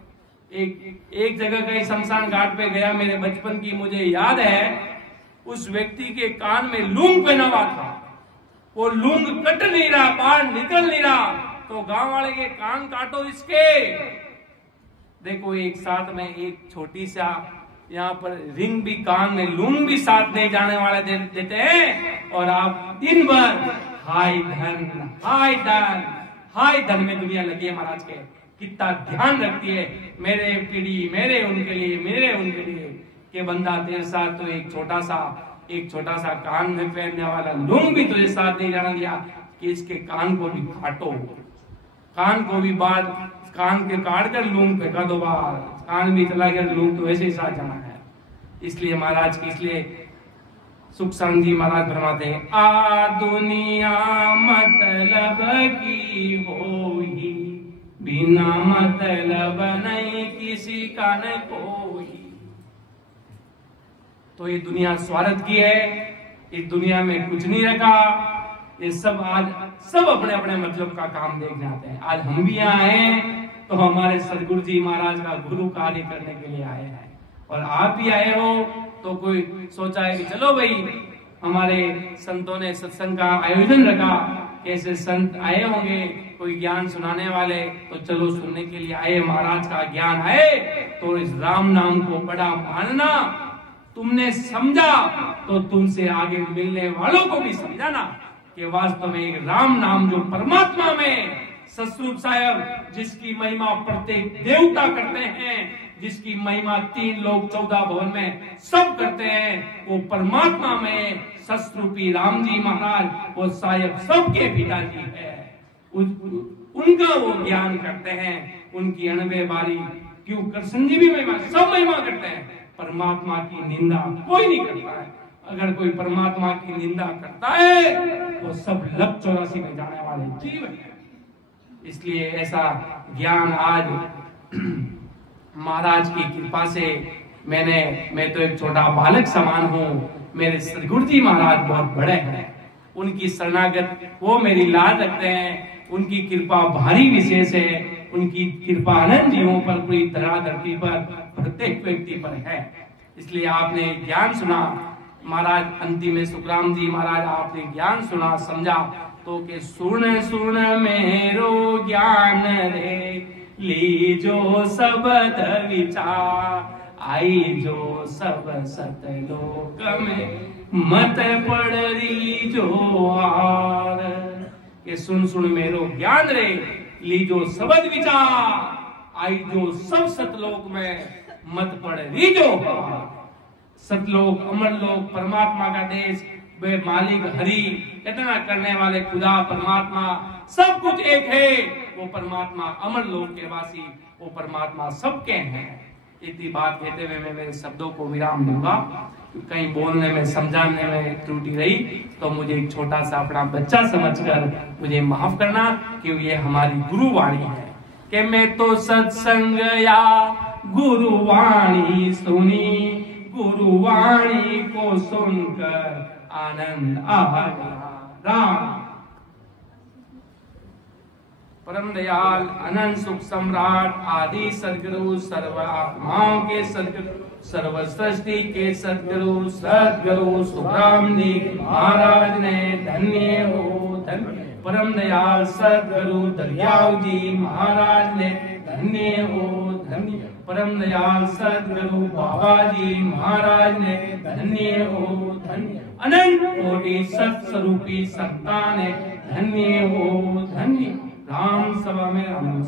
एक जगह कहीं शमशान घाट पे गया, मेरे बचपन की मुझे याद है, उस व्यक्ति के कान में लूंग पहना हुआ था, वो लूंग कट नहीं रहा, बाहर निकल नहीं रहा, तो गांव वाले के कान काटो इसके। देखो एक साथ में एक छोटी सा यहाँ पर रिंग भी, कान में लूंग भी साथ नहीं जाने वाले देते हैं, और आप दिन भर हाय धन, हाय धन, हाय धन में दुनिया लगी है। महाराज के कितना ध्यान रखती है, मेरे पीढ़ी, मेरे उनके लिए, मेरे उनके लिए, कि बंदा तेरे साथ तो एक छोटा सा कान में पहनने वाला लूंग भी तुझे साथ नहीं जाना दिया, कि इसके कान को भी काटो, कान को भी बाहर, कान के काट कर लूंग फेंका दो बाहर, कान भी चला गया, लूंग तो वैसे ही साथ जाना है। इसलिए महाराज की, इसलिए सुख शांति जी महाराज फरमाते हैं, आ दुनिया मतलब की होई, बिना मतलब नहीं किसी का न कोई। तो ये दुनिया स्वार्थ की है, इस दुनिया में कुछ नहीं रखा, ये सब आज सब अपने अपने मतलब का काम देखने आते हैं। आज हम भी यहाँ हैं तो हमारे सदगुरु जी महाराज का गुरु कार्य करने के लिए आए हैं, और आप भी आए हो तो कोई सोचा है कि चलो भाई, हमारे संतों ने सत्संग का आयोजन रखा, कैसे संत आए होंगे कोई ज्ञान सुनाने वाले, तो चलो सुनने के लिए आए, महाराज का ज्ञान आए, तो इस राम नाम को बड़ा मानना, तुमने समझा तो तुमसे आगे मिलने वालों को भी समझाना कि वास्तव में एक राम नाम जो परमात्मा में सस्वरूप साहब, जिसकी महिमा प्रत्येक देवता करते हैं, जिसकी महिमा 3 लोक 14 भवन में सब करते हैं, वो परमात्मा में सस्वरूपी राम जी महाराज, वो साहब सबके पिताजी है, उनका वो ज्ञान करते हैं। उनकी 90 बारी क्यों, कृष्ण जी भी महिमा, सब महिमा करते हैं, परमात्मा की निंदा कोई नहीं करता है। अगर कोई परमात्मा की निंदा करता है वो सब लक 84 में जाने वाले जीव है। इसलिए ऐसा ज्ञान आज महाराज की कृपा से मैं तो एक छोटा बालक समान हूँ, मेरे सदगुरु जी महाराज बहुत बड़े हैं, उनकी शरणागत वो मेरी लाज रखते हैं, उनकी कृपा भारी विशेष है, उनकी कृपा अनंत जीवों पर, पूरी धरा धरती पर, प्रत्येक व्यक्ति पर है। इसलिए आपने ज्ञान सुना महाराज, अंतिम में सुखराम जी महाराज आपने ज्ञान सुना, समझा, तो के सुन सुन मेरो ज्ञान रे, लीजो सबद विचार, आई जो सब सतलोक में, मत पड़ लीजो आर। के सुन सुन मेरो ज्ञान रे, लीजो सबद विचार, आई जो सब सतलोक में, मत पड़ लीजो आर। सतलोक, अमरलोक, परमात्मा का देश, वे मालिक हरि, इतना करने वाले खुदा परमात्मा, सब कुछ एक है। वो परमात्मा अमर लोक के वासी, वो परमात्मा सबके हैं। इतनी बात कहते हुए मैं मेरे शब्दों को विराम दूंगा। कहीं बोलने में, समझाने में त्रुटि रही तो मुझे एक छोटा सा अपना बच्चा समझकर मुझे माफ करना, क्योंकि ये हमारी गुरुवाणी है कि मैं तो सत्संग या गुरुवाणी सुनी, गुरुवाणी को सुनकर आनंद आ गया। राम परम दयाल अनंत सुख सम्राट आदि सदगुरु, सर्व आत्माओं के सदगुरु, सर्व सृष्टि के सदगुरु, सदगुरु सुखराम जी महाराज ने धन्य हो, धन्य परम दयाल सदगुरु दरियाव जी महाराज ने धन्य हो धन्य। परम दयाल सदगुरु बाबा जी महाराज ने धन्य हो धन्य। अनंत कोटि सत्स्वरूपी सत्ता ने धन्य हो धन्य। राम सभा में राम